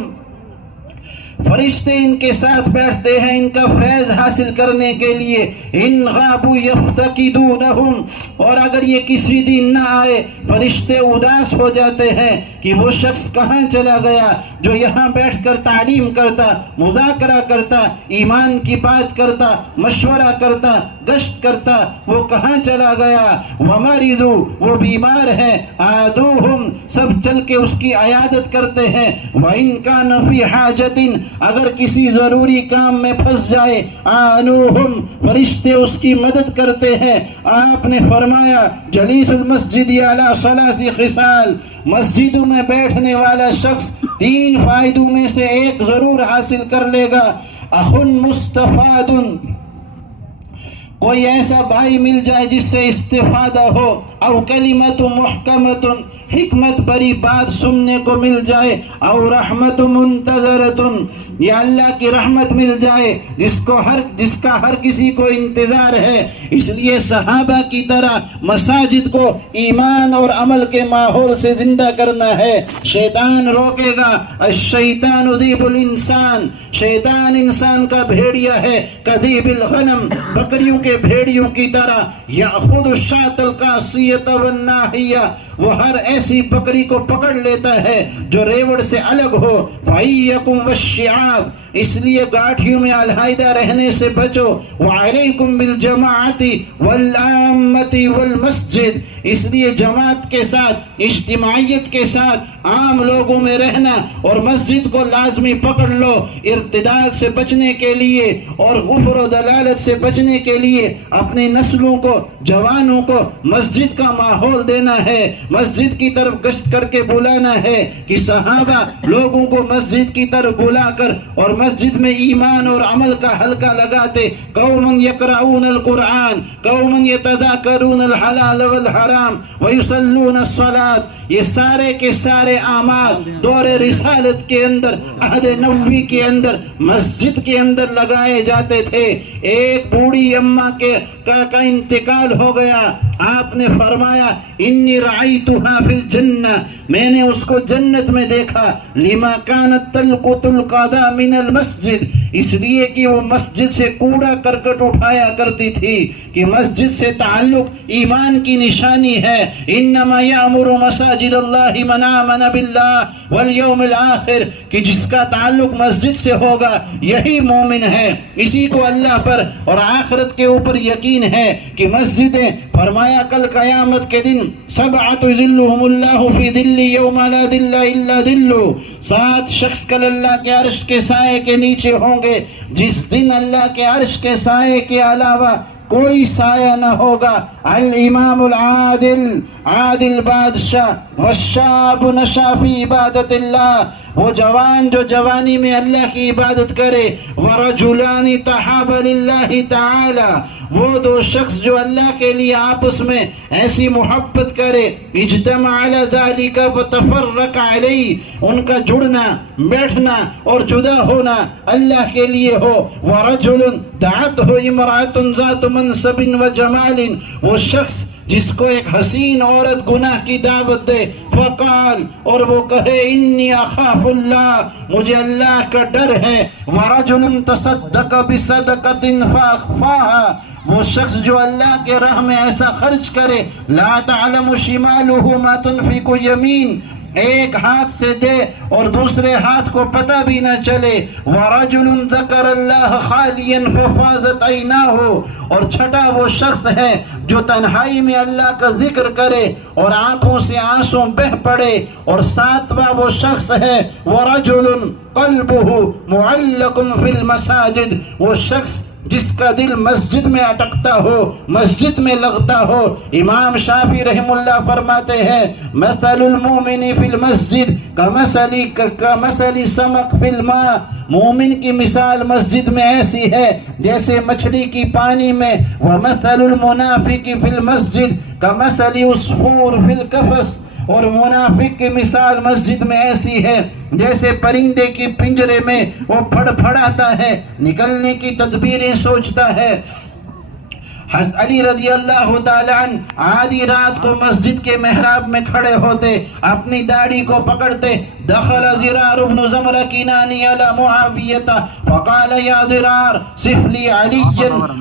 فرشتے ان کے ساتھ بیٹھتے ہیں ان کا فیض حاصل کرنے کے لیے۔ ان غابوا یفتقدونہم، اور اگر یہ کسی دن نہ آئے فرشتے اداس ہو جاتے ہیں کہ وہ شخص کہاں چلا گیا جو یہاں بیٹھ کر تعلیم کرتا، مذاکرہ کرتا، ایمان کی بات کرتا، مشورہ کرتا، گشت کرتا، وہ کہاں چلا گیا۔ ومرضوا، وہ بیمار ہے، عادوہم، سب چل کے اس کی عیادت کرتے ہیں۔ وإن كان في حاجة، اگر کسی ضروری کام میں پھنس جائے، آنوہم، فرشتے اس کی مدد کرتے ہیں۔ آپ نے فرمایا جلیس المسجد علی ثلاث خصال، مسجدوں میں بیٹھنے والا شخص 3 فائدوں میں سے ایک ضرور حاصل کر لے گا۔ اخ مستفاد، کوئی ایسا بھائی مل جائے جس سے استفادہ ہو، او کلمت محکمت، حکمت بری بات سننے کو مل جائے، او رحمت منتظرت، یا اللہ کی رحمت مل جائے جس کا ہر کسی کو انتظار ہے۔ اس لیے صحابہ کی طرح مساجد کو ایمان اور عمل کے ماحول سے زندہ کرنا ہے۔ شیطان روکے گا، الشیطان ذیب الانسان، شیطان انسان کا بھیڑیا ہے، کذیب الغنم، بکریوں کے بھیڑیوں کی طرح، یأخذ الشاة القاصیة والناحیہ، وہ ہر ایسی بکری کو پکڑ لیتا ہے جو ریوڑ سے الگ ہو۔ فَإِيَّكُمْ وَالشِّعَابِ، اس لیے گاٹھیوں میں علیحدہ رہنے سے بچو۔ وَعَلَيْكُمْ بِالْجَمَاعَةِ وَالْعَامَّةِ وَالْمَسْجِدِ، اس لیے جماعت کے ساتھ، اجتماعیت کے ساتھ، عام لوگوں میں رہنا اور مسجد کو لازمی پکڑ لو۔ ارتداد سے بچنے کے لیے اور کفر و دلالت سے بچنے کے لیے اپنی نسلوں کو، جوانوں کو مسجد کا ماحول دینا ہے، مسجد کی طرف گشت کر کے بلانا ہے کہ صحابہ لوگوں کو مسجد کی طرف بلا کر اور مسجد میں ایمان اور عمل کا حلقہ لگاتے۔ قوم یقرؤون القرآن، قوم یتذاکرون الحلال والحرام ویصلون الصلاۃ، یہ سارے کے سارے اعمال دور رسالت کے اندر، عہد نبوی کے اندر، مسجد کے اندر لگائے جاتے تھے۔ ایک بوڑھی اماں کا انتقال ہو گیا، آپ نے فرمایا انی رأیتها فی الجنہ، میں نے اس کو جنت میں دیکھا، لما کانت تلقط القضاء من المسجد، اس لیے کہ وہ مسجد سے کوڑا کرکٹ اٹھایا کرتی تھی، کہ مسجد سے تعلق ایمان کی نشانی ہے۔ انما یأمر مساجد اللہ من آمن باللہ والیوم الآخر، کہ جس کا تعلق مسجد سے ہوگا یہی مومن ہے، اسی کو اللہ پر اور آخرت کے اوپر یقین ہے کہ مسجدیں، فرمایا کل قیامت کے دن سبعۃ ظلهم اللہ فی ظل یوم لا ظل الا ظلہ، 7 شخص کل اللہ کے عرش کے سائے کے نیچے ہوں گے، جس دن اللہ کے عرش کے سائے کے علاوہ کوئی سایہ نہ ہوگا۔ الامام العادل، عادل بادشاہ، والشاب نشا فی عبادت اللہ، وہ جوان جو جوانی میں اللہ کی عبادت کرے، ورجلان تحابا للہ تعالی، وہ 2 شخص جو اللہ کے لیے آپس میں ایسی محبت کرے، اجتمع علی ذالک وتفرق علیہ، ان کا جڑنا، بیٹھنا اور جدا ہونا اللہ کے لیے ہو۔ ورجل دعته امرأة ذات منصب وجمال، وہ شخص جس کو ایک حسین عورت گناہ کی دعوت دے، فقال، اور وہ کہے انی اخاف اللہ، مجھے اللہ کا ڈر ہے۔ ورجل تصدق بصدقۃ فاخفاها، وہ شخص جو اللہ کے راہ میں ایسا خرچ کرے، لا تعلم شمالہ ما تنفق یمین، ایک ہاتھ سے دے اور دوسرے ہاتھ کو پتہ بھی نہ چلے. وَرَجُلٌ ذَكَرَ اللَّهَ خَالِيًا فَفَاضَتْ عَيْنَاهُ، اور چھٹا وہ شخص ہے جو تنہائی میں اللہ کا ذکر کرے اور آنکھوں سے آنسو بہ پڑے. اور ساتواں وہ شخص ہے وَرَجُلٌ قَلْبُهُ مُعَلَّقٌ فِي الْمَسَاجِدِ، وہ شخص جس کا دل مسجد میں اٹکتا ہو، مسجد میں لگتا ہو. امام شافعی رحم اللہ فرماتے ہیں مثل المومن فی المسجد کمثل سمک فی الماء، مومن کی مثال مسجد میں ایسی ہے جیسے مچھلی کی پانی میں. ومثل المنافق فی المسجد کمثل عصفور فی القفص، اور منافق کی مثال مسجد میں ایسی ہے جیسے پرندے کی پنجرے میں وہ پھڑ پھڑاتا ہے، نکلنے کی تدبیریں سوچتا ہے. حضرت علی رضی اللہ تعالیٰ عنہ آدھی رات کو مسجد کے محراب میں کھڑے ہوتے، اپنی داڑھی کو پکڑتے. دخل زرار بن زمرہ کنانی علی معاویہ فقال یا زرار صف لی علی.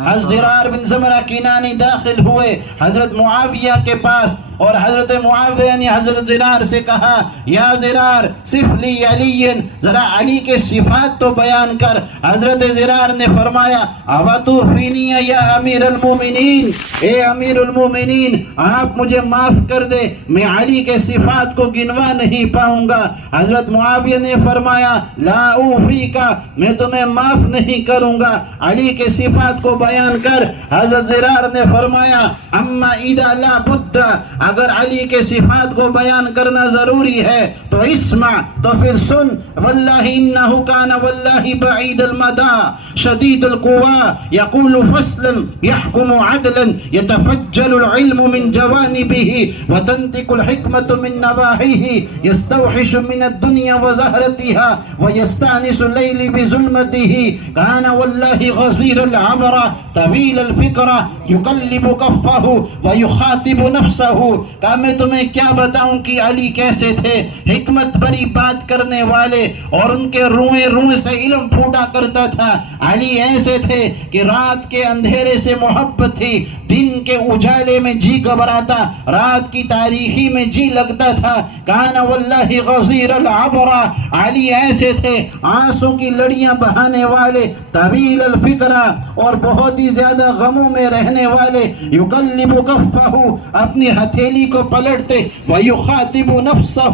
حضرت زرار بن زمرہ کنانی داخل ہوئے حضرت معاویہ کے پاس، اور حضرت معاویہ نے حضرت زرار سے کہا یا زرار صف لی علی، ذرا علی کے صفات تو بیان کر. حضرت زرار نے فرمایا اواتوفینی یا امیر المومنین، اے امیر المومنین آپ مجھے معاف کر دے، میں علی کے صفات کو گنوا نہیں پاؤں گا. حضرت معاویہ نے فرمایا لا اوفیکا، میں تمہیں معاف نہیں کروں گا، علی کے صفات کو بیان کر. حضرت زرار نے فرمایا اما اذا لا بد، اگر علی کے صفات کو بیان کرنا ضروری ہے تو اسمع، تو پھر سن. واللہ انہ کان واللہ بعید المدى شدید القوا یقول فصلا يحكم عدلا يتفجل العلم من جوانبه وتنطق الحكمة من نواحيه يستوحش من الدنيا وزهرتها ويستانس الليل بظلمته. كان والله غزير العبر طويل الفكرة يقلب كفه ويخاطب نفسه. کہ میں تمہیں کیا بتاؤں کہ علی کیسے تھے، حکمت بری بات کرنے والے، اور ان کے روئیں روئیں سے علم پھوٹا کرتا تھا. علی ایسے تھے کہ رات کے اندھیرے سے محبت تھی، دن کے اجالے میں جی گھبراتا، رات کی تاریخی میں جی لگتا تھا. کان واللہ غزیر العبر، علی ایسے تھے آنسوں کی لڑیاں بہانے والے، طویل الفکرہ اور بہت ہی زیادہ غموں میں رہنے والے. یقلب کفہ، اپنی ہتھیلی کو پلٹتے، ویخاطب نفسہ،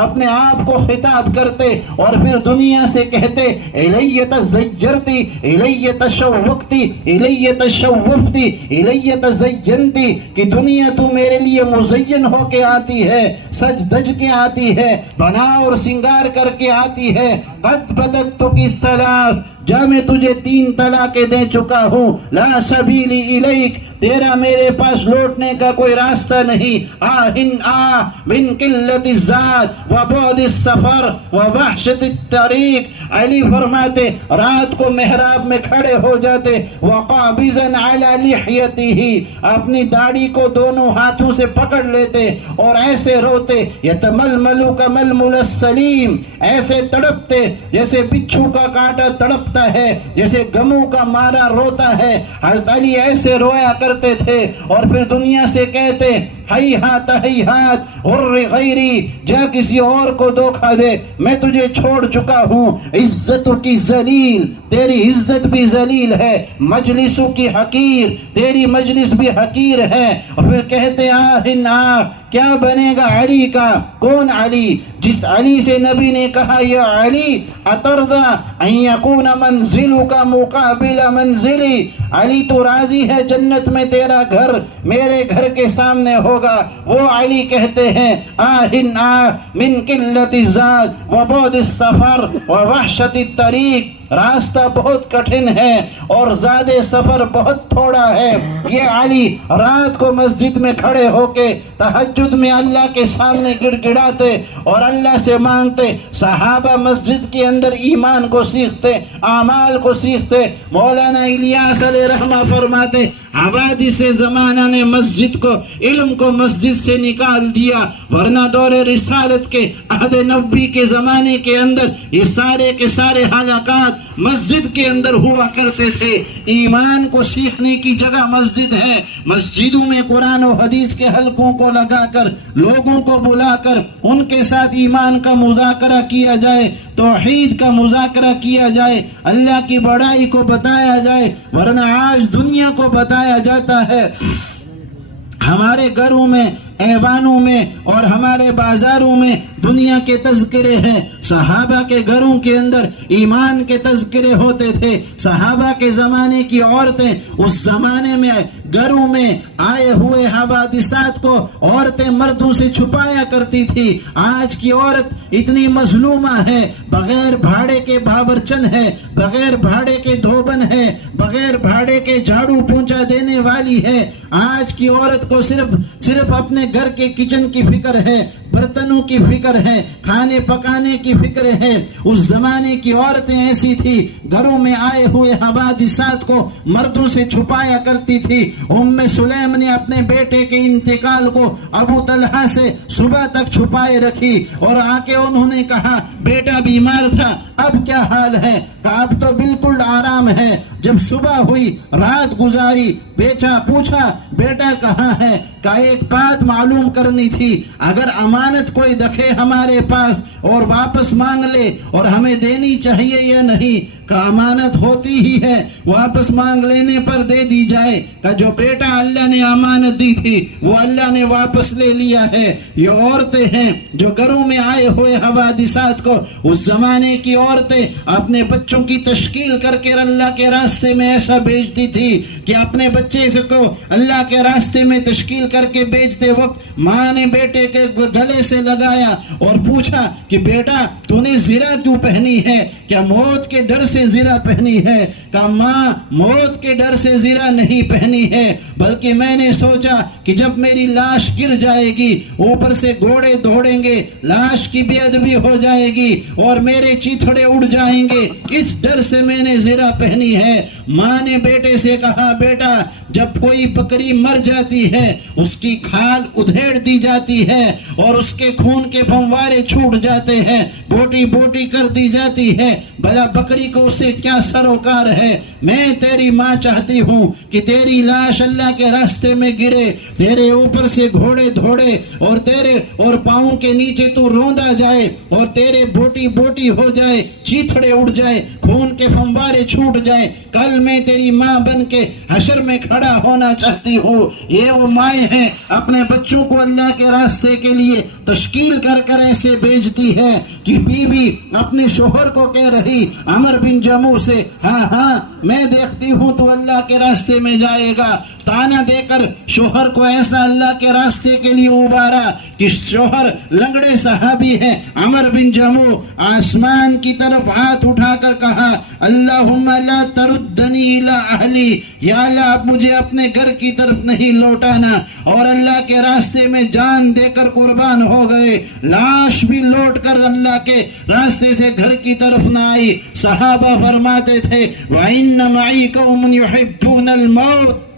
اپنے آپ کو خطاب کرتے، اور پھر دنیا سے کہتے الی تزیرتی الی تشوقتی الی تشوفتی الی تزینتی، کہ دنیا تو میرے لیے مزین ہو کے آتی ہے، سج دج کے آتی ہے، بنا اور سنگار کر کے آتی ہے. قد بددتک الثلاث، جا میں تجھے 3 طلاقیں دے چکا ہوں. لا سبیل الیک، تیرا میرے پاس لوٹنے کا کوئی راستہ نہیں. آہن آہ من قلت الذات و بعد السفر و وحشت الطریق. علی فرماتے رات کو محراب میں کھڑے ہو جاتے، وقابضا علی لحیتہ، اپنی داڑھی کو دونوں ہاتھوں سے پکڑ لیتے اور ایسے روتے. یتململ کململ السلیم، ایسے تڑپتے جیسے بچھو کا کانٹا تڑپتا ہے، جیسے غموں کا مارا روتا ہے. حضرت علی ایسے رویا کرتے تھے، اور پھر دنیا سے کہتے ہیہات ہیہات غر غیری، جا کسی اور کو دھوکا دے، میں تجھے چھوڑ چکا ہوں. عزت کی ذلیل، تیری عزت بھی ذلیل ہے. مجلسوں کی حقیر، تیری مجلس بھی حقیر ہے. اور پھر کہتے آہن آہ، کیا بنے گا علی کا؟ کون علی؟ جس علی سے نبی نے کہا یا علی اترضا ان یکون منزلک مقابل منزلی، علی تو راضی ہے جنت میں تیرا گھر میرے گھر کے سامنے ہوگا. وہ علی کہتے ہیں آہن آہ من قلت الذات و بعد السفر و وحشت الطریق، راستہ بہت کٹھن ہے اور زیادہ سفر بہت تھوڑا ہے. یہ علی رات کو مسجد میں کھڑے ہو کے تہجد میں اللہ کے سامنے گڑ گڑاتے اور اللہ سے مانگتے. صحابہ مسجد کے اندر ایمان کو سیکھتے، اعمال کو سیکھتے. مولانا الیاس علیہ رحمہ فرماتے حوادث زمانہ نے مسجد کو، علم کو مسجد سے نکال دیا، ورنہ دور رسالت کے عہد نبوی کے زمانے کے اندر یہ سارے کے سارے حلقات مسجد کے اندر ہوا کرتے تھے۔ ایمان کو سیکھنے کی جگہ مسجد ہے، مسجدوں میں قرآن و حدیث کے حلقوں کو لگا کر لوگوں کو بلا کر ان کے ساتھ ایمان کا مذاکرہ کیا جائے، توحید کا مذاکرہ کیا جائے، اللہ کی بڑائی کو بتایا جائے، ورنہ آج دنیا کو بتایا جاتا ہے ہمارے گھروں میں، ایوانوں میں اور ہمارے بازاروں میں دنیا کے تذکرے ہیں۔ صحابہ کے گھروں کے اندر ایمان کے تذکرے ہوتے تھے۔ صحابہ کے زمانے کی عورتیں اس زمانے میں گھروں میں آئے ہوئے حوادثات کو عورتیں مردوں سے چھپایا کرتی تھی۔ آج کی عورت اتنی مظلومہ ہے، بغیر بھاڑے کے باورچن ہے، بغیر بھاڑے کے دھوبن ہے، بغیر بھاڑے کے جھاڑو پونچھا دینے والی ہے۔ آج کی عورت کو صرف اپنے گھر کے کچن کی فکر ہے، برتنوں کی فکر ہے، کھانے پکانے کی فکر ہے۔ اس زمانے کی عورتیں ایسی تھی، گھروں میں آئے ہوئے حوادثات کو مردوں سے چھپایا کرتی تھی۔ ام سلیم نے اپنے بیٹے کے انتقال کو ابو طلحہ سے صبح تک چھپائے رکھی اور آ کے انہوں نے کہا بیٹا بیمار تھا، اب کیا حال ہے؟ کہا اب تو بالکل آرام ہے۔ جب صبح ہوئی، رات گزاری، پوچھا بیٹا کہاں ہے؟ کہا ایک بات معلوم کرنی تھی، اگر امانت کوئی رکھے ہمارے پاس اور واپس مانگ لے اور ہمیں دینی چاہیے یا نہیں؟ کہ امانت ہوتی ہی ہے، واپس مانگ لینے پر دے دی جائے۔ کہ جو بیٹا اللہ نے امانت دی تھی وہ اللہ نے واپس لے لیا ہے۔ یہ عورتیں ہیں جو گھروں میں آئے ہوئے حوادثات کو، اس زمانے کی عورتیں اپنے بچوں کی تشکیل کر کے اللہ کے راستے میں ایسا بھیجتی تھی کہ اپنے بچے کو اللہ کے راستے میں تشکیل کر کے بیچتے وقت ماں نے بیٹے کے گلے سے لگایا اور پوچھا کہ بیٹا تو نے زرہ کیوں پہنی ہے؟ کیا موت کے ڈر سے زرہ پہنی ہے؟ کہ ماں موت کے ڈر سے زرہ نہیں پہنی ہے، بلکہ میں نے سوچا کہ جب میری لاش گر جائے گی، اوپر سے گھوڑے دوڑیں گے، لاش کی بے ادبی ہو جائے گی اور میرے چیتھڑے اڑ جائیں گے، اس ڈر سے میں نے زرہ پہنی ہے۔ ماں نے بیٹے سے کہا بیٹا جب کوئی بکری مر جاتی ہے اس کی کھال ادھیڑ دی جاتی ہے اور اس کے خون کے پھوارے چھوٹ جاتے ہیں، بوٹی بوٹی کر دی جاتی ہے، بھلا بکری کو اسے کیا سروکار ہے؟ میں تیری ماں چاہتی ہوں کہ تیری لاش اللہ کے راستے میں گرے، تیرے اوپر سے گھوڑے دھوڑے اور تیرے اور پاؤں کے نیچے تو روندا جائے اور تیرے بوٹی بوٹی ہو جائے، چیتھڑے اڑ جائے، خون کے پھوارے چھوٹ جائے، کل میں تیری ماں بن کے حشر میں کھڑا ہونا چاہتی ہوں۔ یہ وہ مائیں ہیں اپنے بچوں کو اللہ کے راستے کے لیے تشکیل کر کر ایسے بھیجتی ہے کہ بیوی اپنے شوہر کو کہہ رہی عمر بن جموع سے ہاں میں دیکھتی ہوں تو اللہ کے راستے میں جائے گا، تانا دے کر شوہر کو ایسا اللہ کے راستے کے لیے ابھارا کہ شوہر لنگڑے صحابی ہے عمر بن جموع، آسمان کی طرف ہاتھ اٹھا کر کہا اللہم لا تردنی الی اہلی، یا اللہ اب مجھے اپنے گھر کی طرف نہیں لوٹانا، اور اللہ کے راستے میں جان دے کر قربان ہو گئے، لاش بھی لوٹ کر اللہ کے راستے سے گھر کی طرف نہ آئی۔ صحابہ فرماتے تھے وَإِنَّ مَعِي قَوْمٌ يُحِبُّونَ الْمَوْتِ،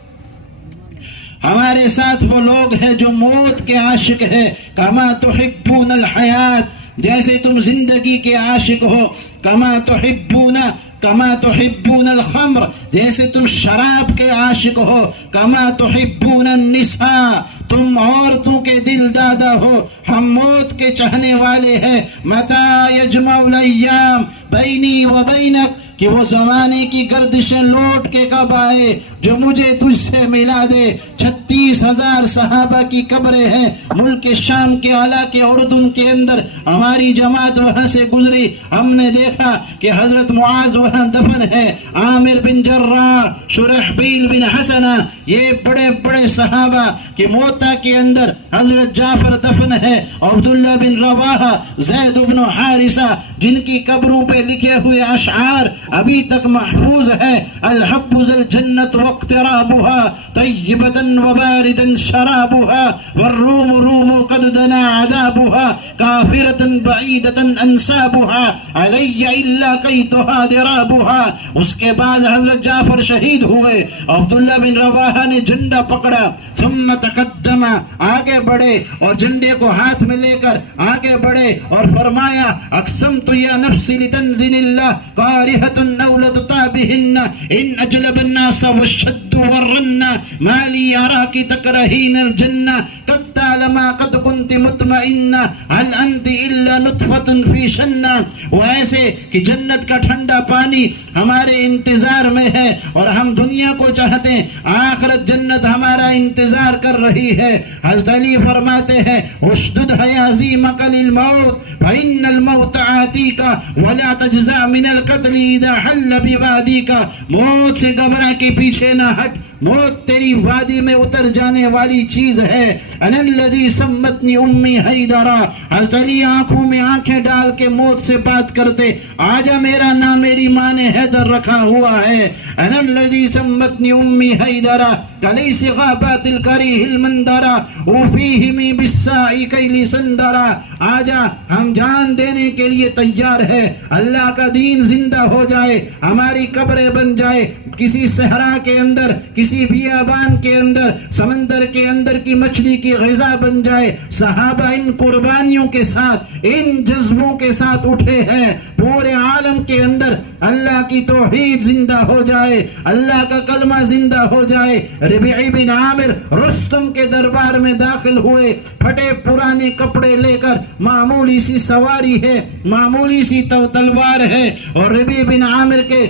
ہمارے ساتھ وہ لوگ ہیں جو موت کے عاشق ہیں، کما تحبون الحیات، جیسے تم زندگی کے عاشق ہو، کما تحبون الخمر، جیسے تم شراب کے عاشق ہو، کما تحبون النساء، تم عورتوں کے دل دادا ہو، ہم موت کے چاہنے والے ہیں۔ متی یجمع الایام بینی و بینک، کہ وہ زمانے کی گردشیں لوٹ کے کب آئے جو مجھے تجھ سے ملا دے۔ 36,000 صحابہ کی قبریں ہیں ملک شام کے علاقے اردن کے اندر، ہماری جماعت وہاں سے گزری، ہم نے دیکھا کہ حضرت معاذ وہاں دفن ہے، عامر بن جراح، شرحبیل بن حسنہ، یہ بڑے بڑے صحابہ کہ موتا کے اندر حضرت جعفر دفن ہے، عبداللہ بن رواحہ، زید بن حارثہ، جن کی قبروں پہ لکھے ہوئے اشعار ابھی تک محفوظ ہے، الحب ذو الجنت و واقترابها طيبة وباردا شرابها والروم روم قد دنا عذابها كافرة بعيدة أنسابها علي إلا قيتها درابها. اس کے بعد حضرت جعفر شہید ہوئے. عبداللہ بن رواحہ نے جھنڈا پکڑا. ثم تقدم آگے بڑھے اور جھنڈے کو ہاتھ میں لے کر آگے بڑھے اور فرمایا اقسمت یا نفسی لتنزل اللہ کارہۃ نولت تابہن ان اجلب الناس والشد والرن ما لی اراکی تکرہین الجنہ قد تعلما قد کنت مطمئنہ هل انت الا نطفۃ فی شنہ. وہ ایسے کہ جنت کا ٹھنڈا پانی ہمارے انتظار میں ہے اور ہم دنیا کو چاہتے ہیں, آخرت جنت ہمارا انتظار کر رہی ہے. حضرت علی فرماتے ہیں اشدد حیازیمک للموت فإن الموت آتیک ولا تجزع من القتل اذا حل بوادیک. موت سے گھبرا کے پیچھے نہ ہٹ, موت تیری وادی میں اتر جانے والی چیز ہے. انا الذی سمتنی امی حیدرا. حضرت علی آنکھوں میں آنکھیں ڈال کے موت سے بات کرتے, آجا میرا نام میری ماں نے حیدر رکھا ہوا ہے. انا الذی سمتنی امی حیدرا کلیس غابات الکریہ المندرا وفیہمی بالسائی کیلی سندرا. آجا ہم جان دینے کے لیے تیار ہے. اللہ کا دین زندہ ہو جائے, ہماری قبریں بن جائے, کسی صحرا کے اندر, کسی بیابان کے اندر, سمندر کے اندر کی مچھلی کی غذا بن جائے. صحابہ ان قربانیوں کے ساتھ, ان جذبوں کے ساتھ اٹھے ہیں. پورے عالم کے اندر اللہ کی توحید زندہ ہو جائے, اللہ کا کلمہ زندہ ہو جائے. ربیعی بن عامر رستم کے دربار میں داخل ہوئے, پھٹے پرانے کپڑے لے کر, معمولی سی سواری ہے, معمولی سی تلوار ہے. اور ربیع بن عامر کے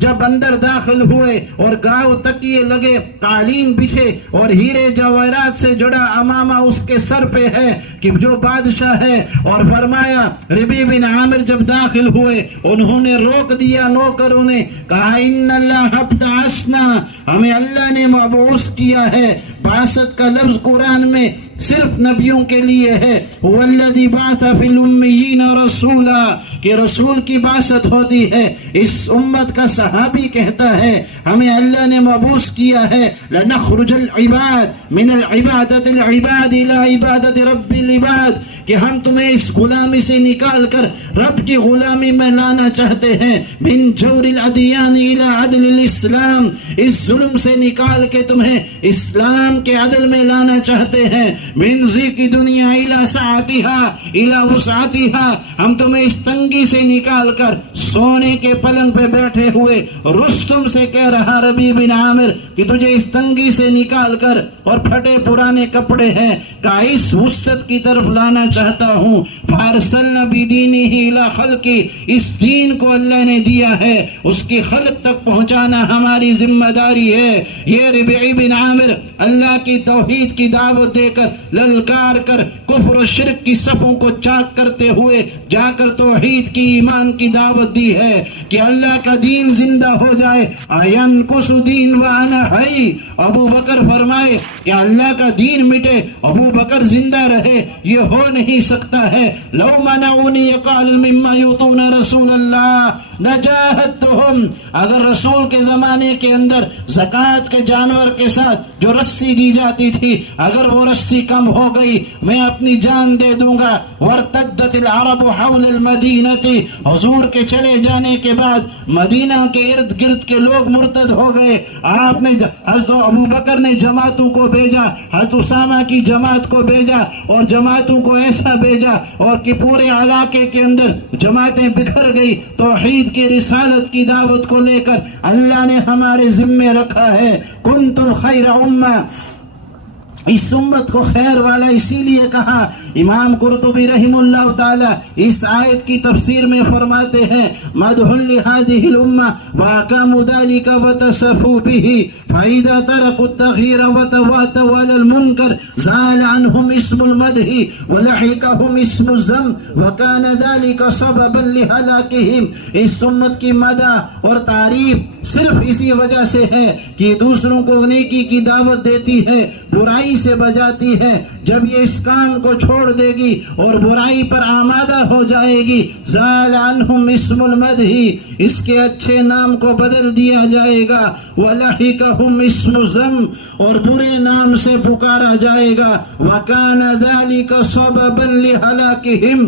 جب اندر داخل ہوئے اور گاؤ تکیے لگے, قالین بچھے اور ہیرے جواہرات سے جڑا امامہ اس کے سر پہ ہے کہ جو بادشاہ ہے. اور فرمایا ربیع بن عامر جب داخل ہوئے انہوں نے روک دیا نوکروں نے, کہا ان اللہ ابتعثنا, ہمیں اللہ نے مبعوث کیا ہے. بعثت کا لفظ قرآن میں صرف نبیوں کے لیے ہے. والذی بعث فی الامیین رسولا, کہ رسول کی بعثت ہوتی ہے. اس امت کا صحابی کہتا ہے ہمیں اللہ نے مبعوث کیا ہے. لنخرج العباد من العبادت العباد الى عبادت رب العباد, کہ ہم تمہیں اس غلامی سے نکال کر رب کی غلامی میں لانا چاہتے ہیں. من جور الادیان الى عدل الاسلام, اس ظلم سے نکال کے تمہیں اسلام کے عدل میں لانا چاہتے ہیں. من ضیق دنیا الى سعتها الى وسعتها, ہم تمہیں اس تنگی سے نکال کر سونے کے پلنگ پہ بیٹھے ہوئے رستم سے کہہ رہا ربیع بن عامر کہ تجھے اس تنگی سے نکال کر اور پھٹے پرانے کپڑے ہیں کا اس وسعت کی طرف لانا چاہتا ہوں. فارسلنا بدینہ الی خلقی, اس دین کو اللہ نے دیا ہے, اس کی خلق تک پہنچانا ہماری ذمہ داری ہے. یہ ربیع بن عامر اللہ کی توحید کی دعوت دے کر للکار کر کفر و شرک کی صفوں کو چاک کرتے ہوئے جا کر توحید کی ایمان کی دعوت دی ہے کہ اللہ کا دین زندہ ہو جائے. اینقص دین وانا حی, ابو بکر فرمائے کہ اللہ کا دین مٹے ابو بکر زندہ رہے, یہ ہو نہیں سکتا ہے. لو منعونی قال مما یعطون رسول اللہ لجاہدتہم, اگر رسول کے زمانے کے اندر زکوٰۃ کے جانور کے ساتھ جو رسی دی جاتی تھی اگر وہ رسی کم ہو گئی میں اپنی جان دے دوں گا. وارتدت العرب حول المدینہ, حضور کے چلے جانے کے بعد مدینہ کے ارد گرد کے لوگ مرتد ہو گئے. آپ نے حضرت ابو بکر نے جماعتوں کو بھیجا, حضرت اسامہ کی جماعت کو بھیجا اور جماعتوں کو ایسا بھیجا اور کہ پورے علاقے کے اندر جماعتیں بکھر گئی. توحید کی رسالت کی دعوت کو لے کر اللہ نے ہمارے ذمے رکھا ہے. کنتم خیر امہ, اس امت کو خیر والا اسی لیے کہا. امام قرطبی رحم اللہ تعالی اس آیت کی تفسیر میں فرماتے ہیں مدح لهذه الامه واقاموا ذلك وتصفوا به فاذا تركوا التغيير وتواتوا على المنكر زال عنهم اسم المدح ولحقهم اسم الذم وكان ذلك سببا لهلاكهم. اس امت کی مدح اور تعریف صرف اسی وجہ سے ہے کہ دوسروں کو نیکی کی دعوت دیتی ہے, برائی سے بجاتی ہے, جب یہ اس کام کو چھوڑ دے گی اور برائی پر آمادہ ہو جائے گی، زال عنہم اسم المدح، اس کے اچھے نام کو بدل دیا جائے گا، ولحقہم اسم ذم، اور برے نام سے پکارا جائے گا، وکان ذلک سببا لہلاکہم،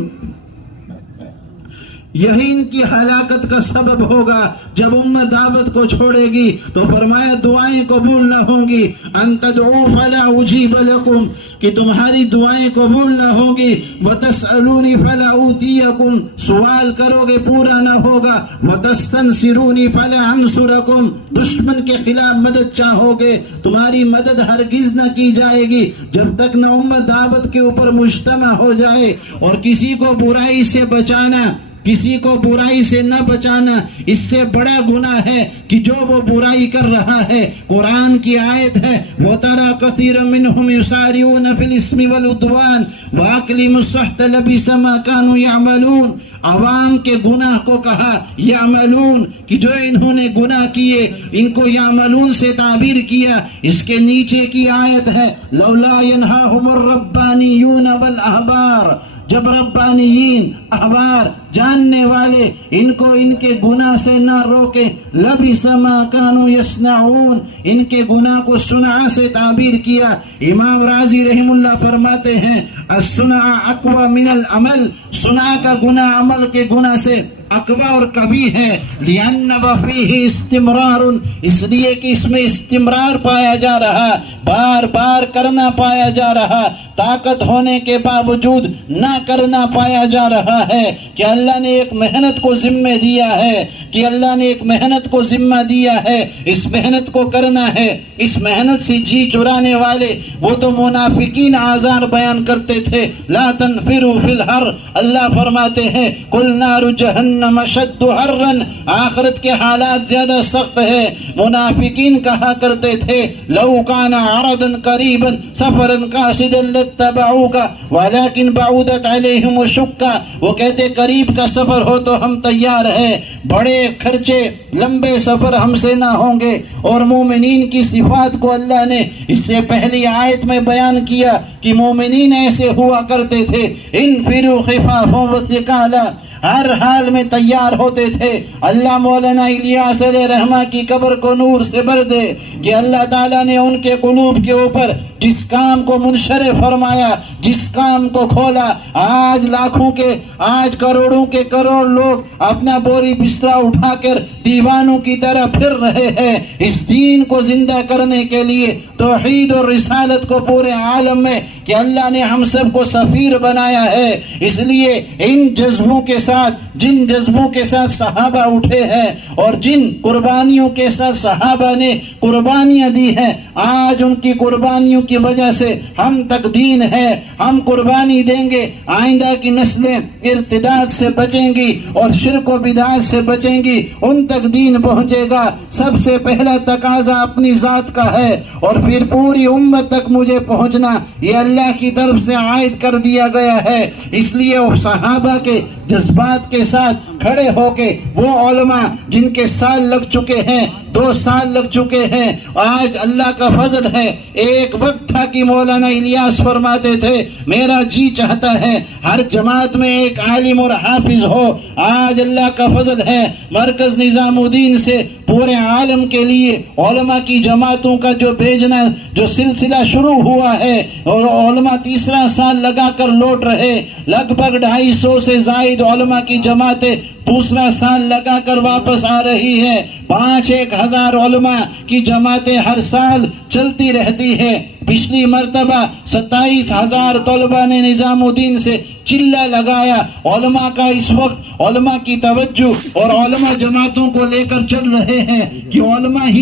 یہی ان کی ہلاکت کا سبب ہوگا جب امت دعوت کو چھوڑے گی۔ تو فرمایا دعائیں قبول نہ ہوں گی، ان تدعوا فلا اجیب لکم، کہ تمہاری دعائیں قبول نہ ہوں گی، وتسألونی فلا اوتیکم، سوال کرو گے پورا نہ ہوگا، وتستنصرونی فلا انصرکم، دشمن کے خلاف مدد چاہو گے، تمہاری مدد ہرگز نہ کی جائے گی جب تک نہ امت دعوت کے اوپر مجتمع ہو جائے۔ اور کسی کو برائی سے بچانا، کسی کو برائی سے نہ بچانا، اس سے بڑا گناہ ہے کہ جو وہ برائی کر رہا ہے۔ قرآن کی آیت ہے وَتَرَى كَثِيرًا مِّنْهُمْ يُسَارِعُونَ فِي الْإِثْمِ وَالْعُدْوَانِ وَأَكْلِهِمُ السُّحْتَ لَبِئْسَ مَا كَانُوا يَعْمَلُونَ، عوام کے گناہ کو کہا یعملون، کہ جو انہوں نے گناہ کیے ان کو یعملون سے تعبیر کیا۔ اس کے نیچے کی آیت ہے لولا ينهاهم الربانیون والاحبار، جب ربانیین، احبار، جاننے والے ان کو ان کے گناہ سے نہ روکے، لبئس ما کانوا یصنعون، ان کے گناہ کو صنع سے تعبیر کیا۔ امام رازی رحم اللہ فرماتے ہیں الصنع اقوى من العمل، صنع کا گناہ عمل کے گناہ سے اقوی اور کبھی ہے، لأن وفیہ استمرار، اس لیے کہ اس میں استمرار پایا جا رہا، بار بار کرنا پایا جا رہا، طاقت ہونے کے باوجود نہ کرنا پایا جا رہا ہے، کہ اللہ نے ایک محنت کو ذمہ دیا ہے، کہ اللہ نے ایک محنت کو ذمہ دیا ہے، اس محنت کو کرنا ہے۔ اس محنت سے جی چرانے والے وہ تو منافقین آزار بیان کرتے تھے، لا تنفروا فی الحر، اللہ فرماتے ہیں قل نار جہنم اشد حرا، آخرت کے حالات زیادہ سخت ہے۔ منافقین کہا کرتے تھے لو کان عرضا قریبا سفرا قاصدا لاتبعوک ولکن بعدت علیہم الشقہ، وہ کہتے قریب کا سفر ہو تو ہم تیار ہیں، بڑے خرچے لمبے سفر ہم سے نہ ہوں گے۔ اور مومنین کی صفات کو اللہ نے اس سے پہلی آیت میں بیان کیا کہ مومنین ایسے ہوا کرتے تھے، انفروا خفافا وثقالا، ہر حال میں تیار ہوتے تھے۔ اللہ مولانا الیاس علیہ رحمہ کی قبر کو نور سے بھر دے کہ اللہ تعالیٰ نے ان کے قلوب کے اوپر جس کام کو منشرح فرمایا، جس کام کو کھولا، آج لاکھوں کے، آج کروڑوں کے کروڑ لوگ اپنا بوری بستر اٹھا کر دیوانوں کی طرح پھر رہے ہیں اس دین کو زندہ کرنے کے لیے، توحید اور رسالت کو پورے عالم میں، کہ اللہ نے ہم سب کو سفیر بنایا ہے۔ اس لیے ان جذبوں کے ساتھ، جن جذبوں کے ساتھ صحابہ اٹھے ہیں اور جن قربانیوں کے ساتھ صحابہ نے قربانیاں دی ہیں، آج ان کی قربانیوں کی وجہ سے ہم تک دین ہے، ہم قربانی دیں گے، آئندہ کی نسلیں ارتداد سے بچیں گی اور شرک و بدعات سے بچیں گی، ان تک دین پہنچے گا۔ سب سے پہلا تقاضا اپنی ذات کا ہے اور پھر پوری امت تک مجھے پہنچنا، یہ اللہ کی طرف سے عائد کر دیا گیا ہے۔ اس لیے صحابہ کے جذبات کے ساتھ کھڑے ہو کے وہ علماء جن کے سال لگ چکے ہیں، 2 سال لگ چکے ہیں، آج اللہ کا فضل ہے۔ ایک وقت تھا کہ مولانا الیاس فرماتے تھے میرا جی چاہتا ہے ہر جماعت میں ایک عالم اور حافظ ہو۔ آج اللہ کا فضل ہے، مرکز نظام الدین سے پورے عالم کے لیے علماء کی جماعتوں کا جو بھیجنا جو سلسلہ شروع ہوا ہے، اور علماء تیسرا سال لگا کر لوٹ رہے، لگ بھگ 250 سے زائد علماء کی جماعتیں دوسرا سال لگا کر واپس آ رہی ہے۔ 5-1 ہزار علماء کی جماعتیں ہر سال چلتی رہتی ہے۔ پچھلی مرتبہ 27,000 طلبہ نے نظام الدین سے چلہ لگایا۔ علماء کا اس وقت علماء کی توجہ اور علماء جماعتوں کو لے کر چل رہے ہیں کہ علماء ہی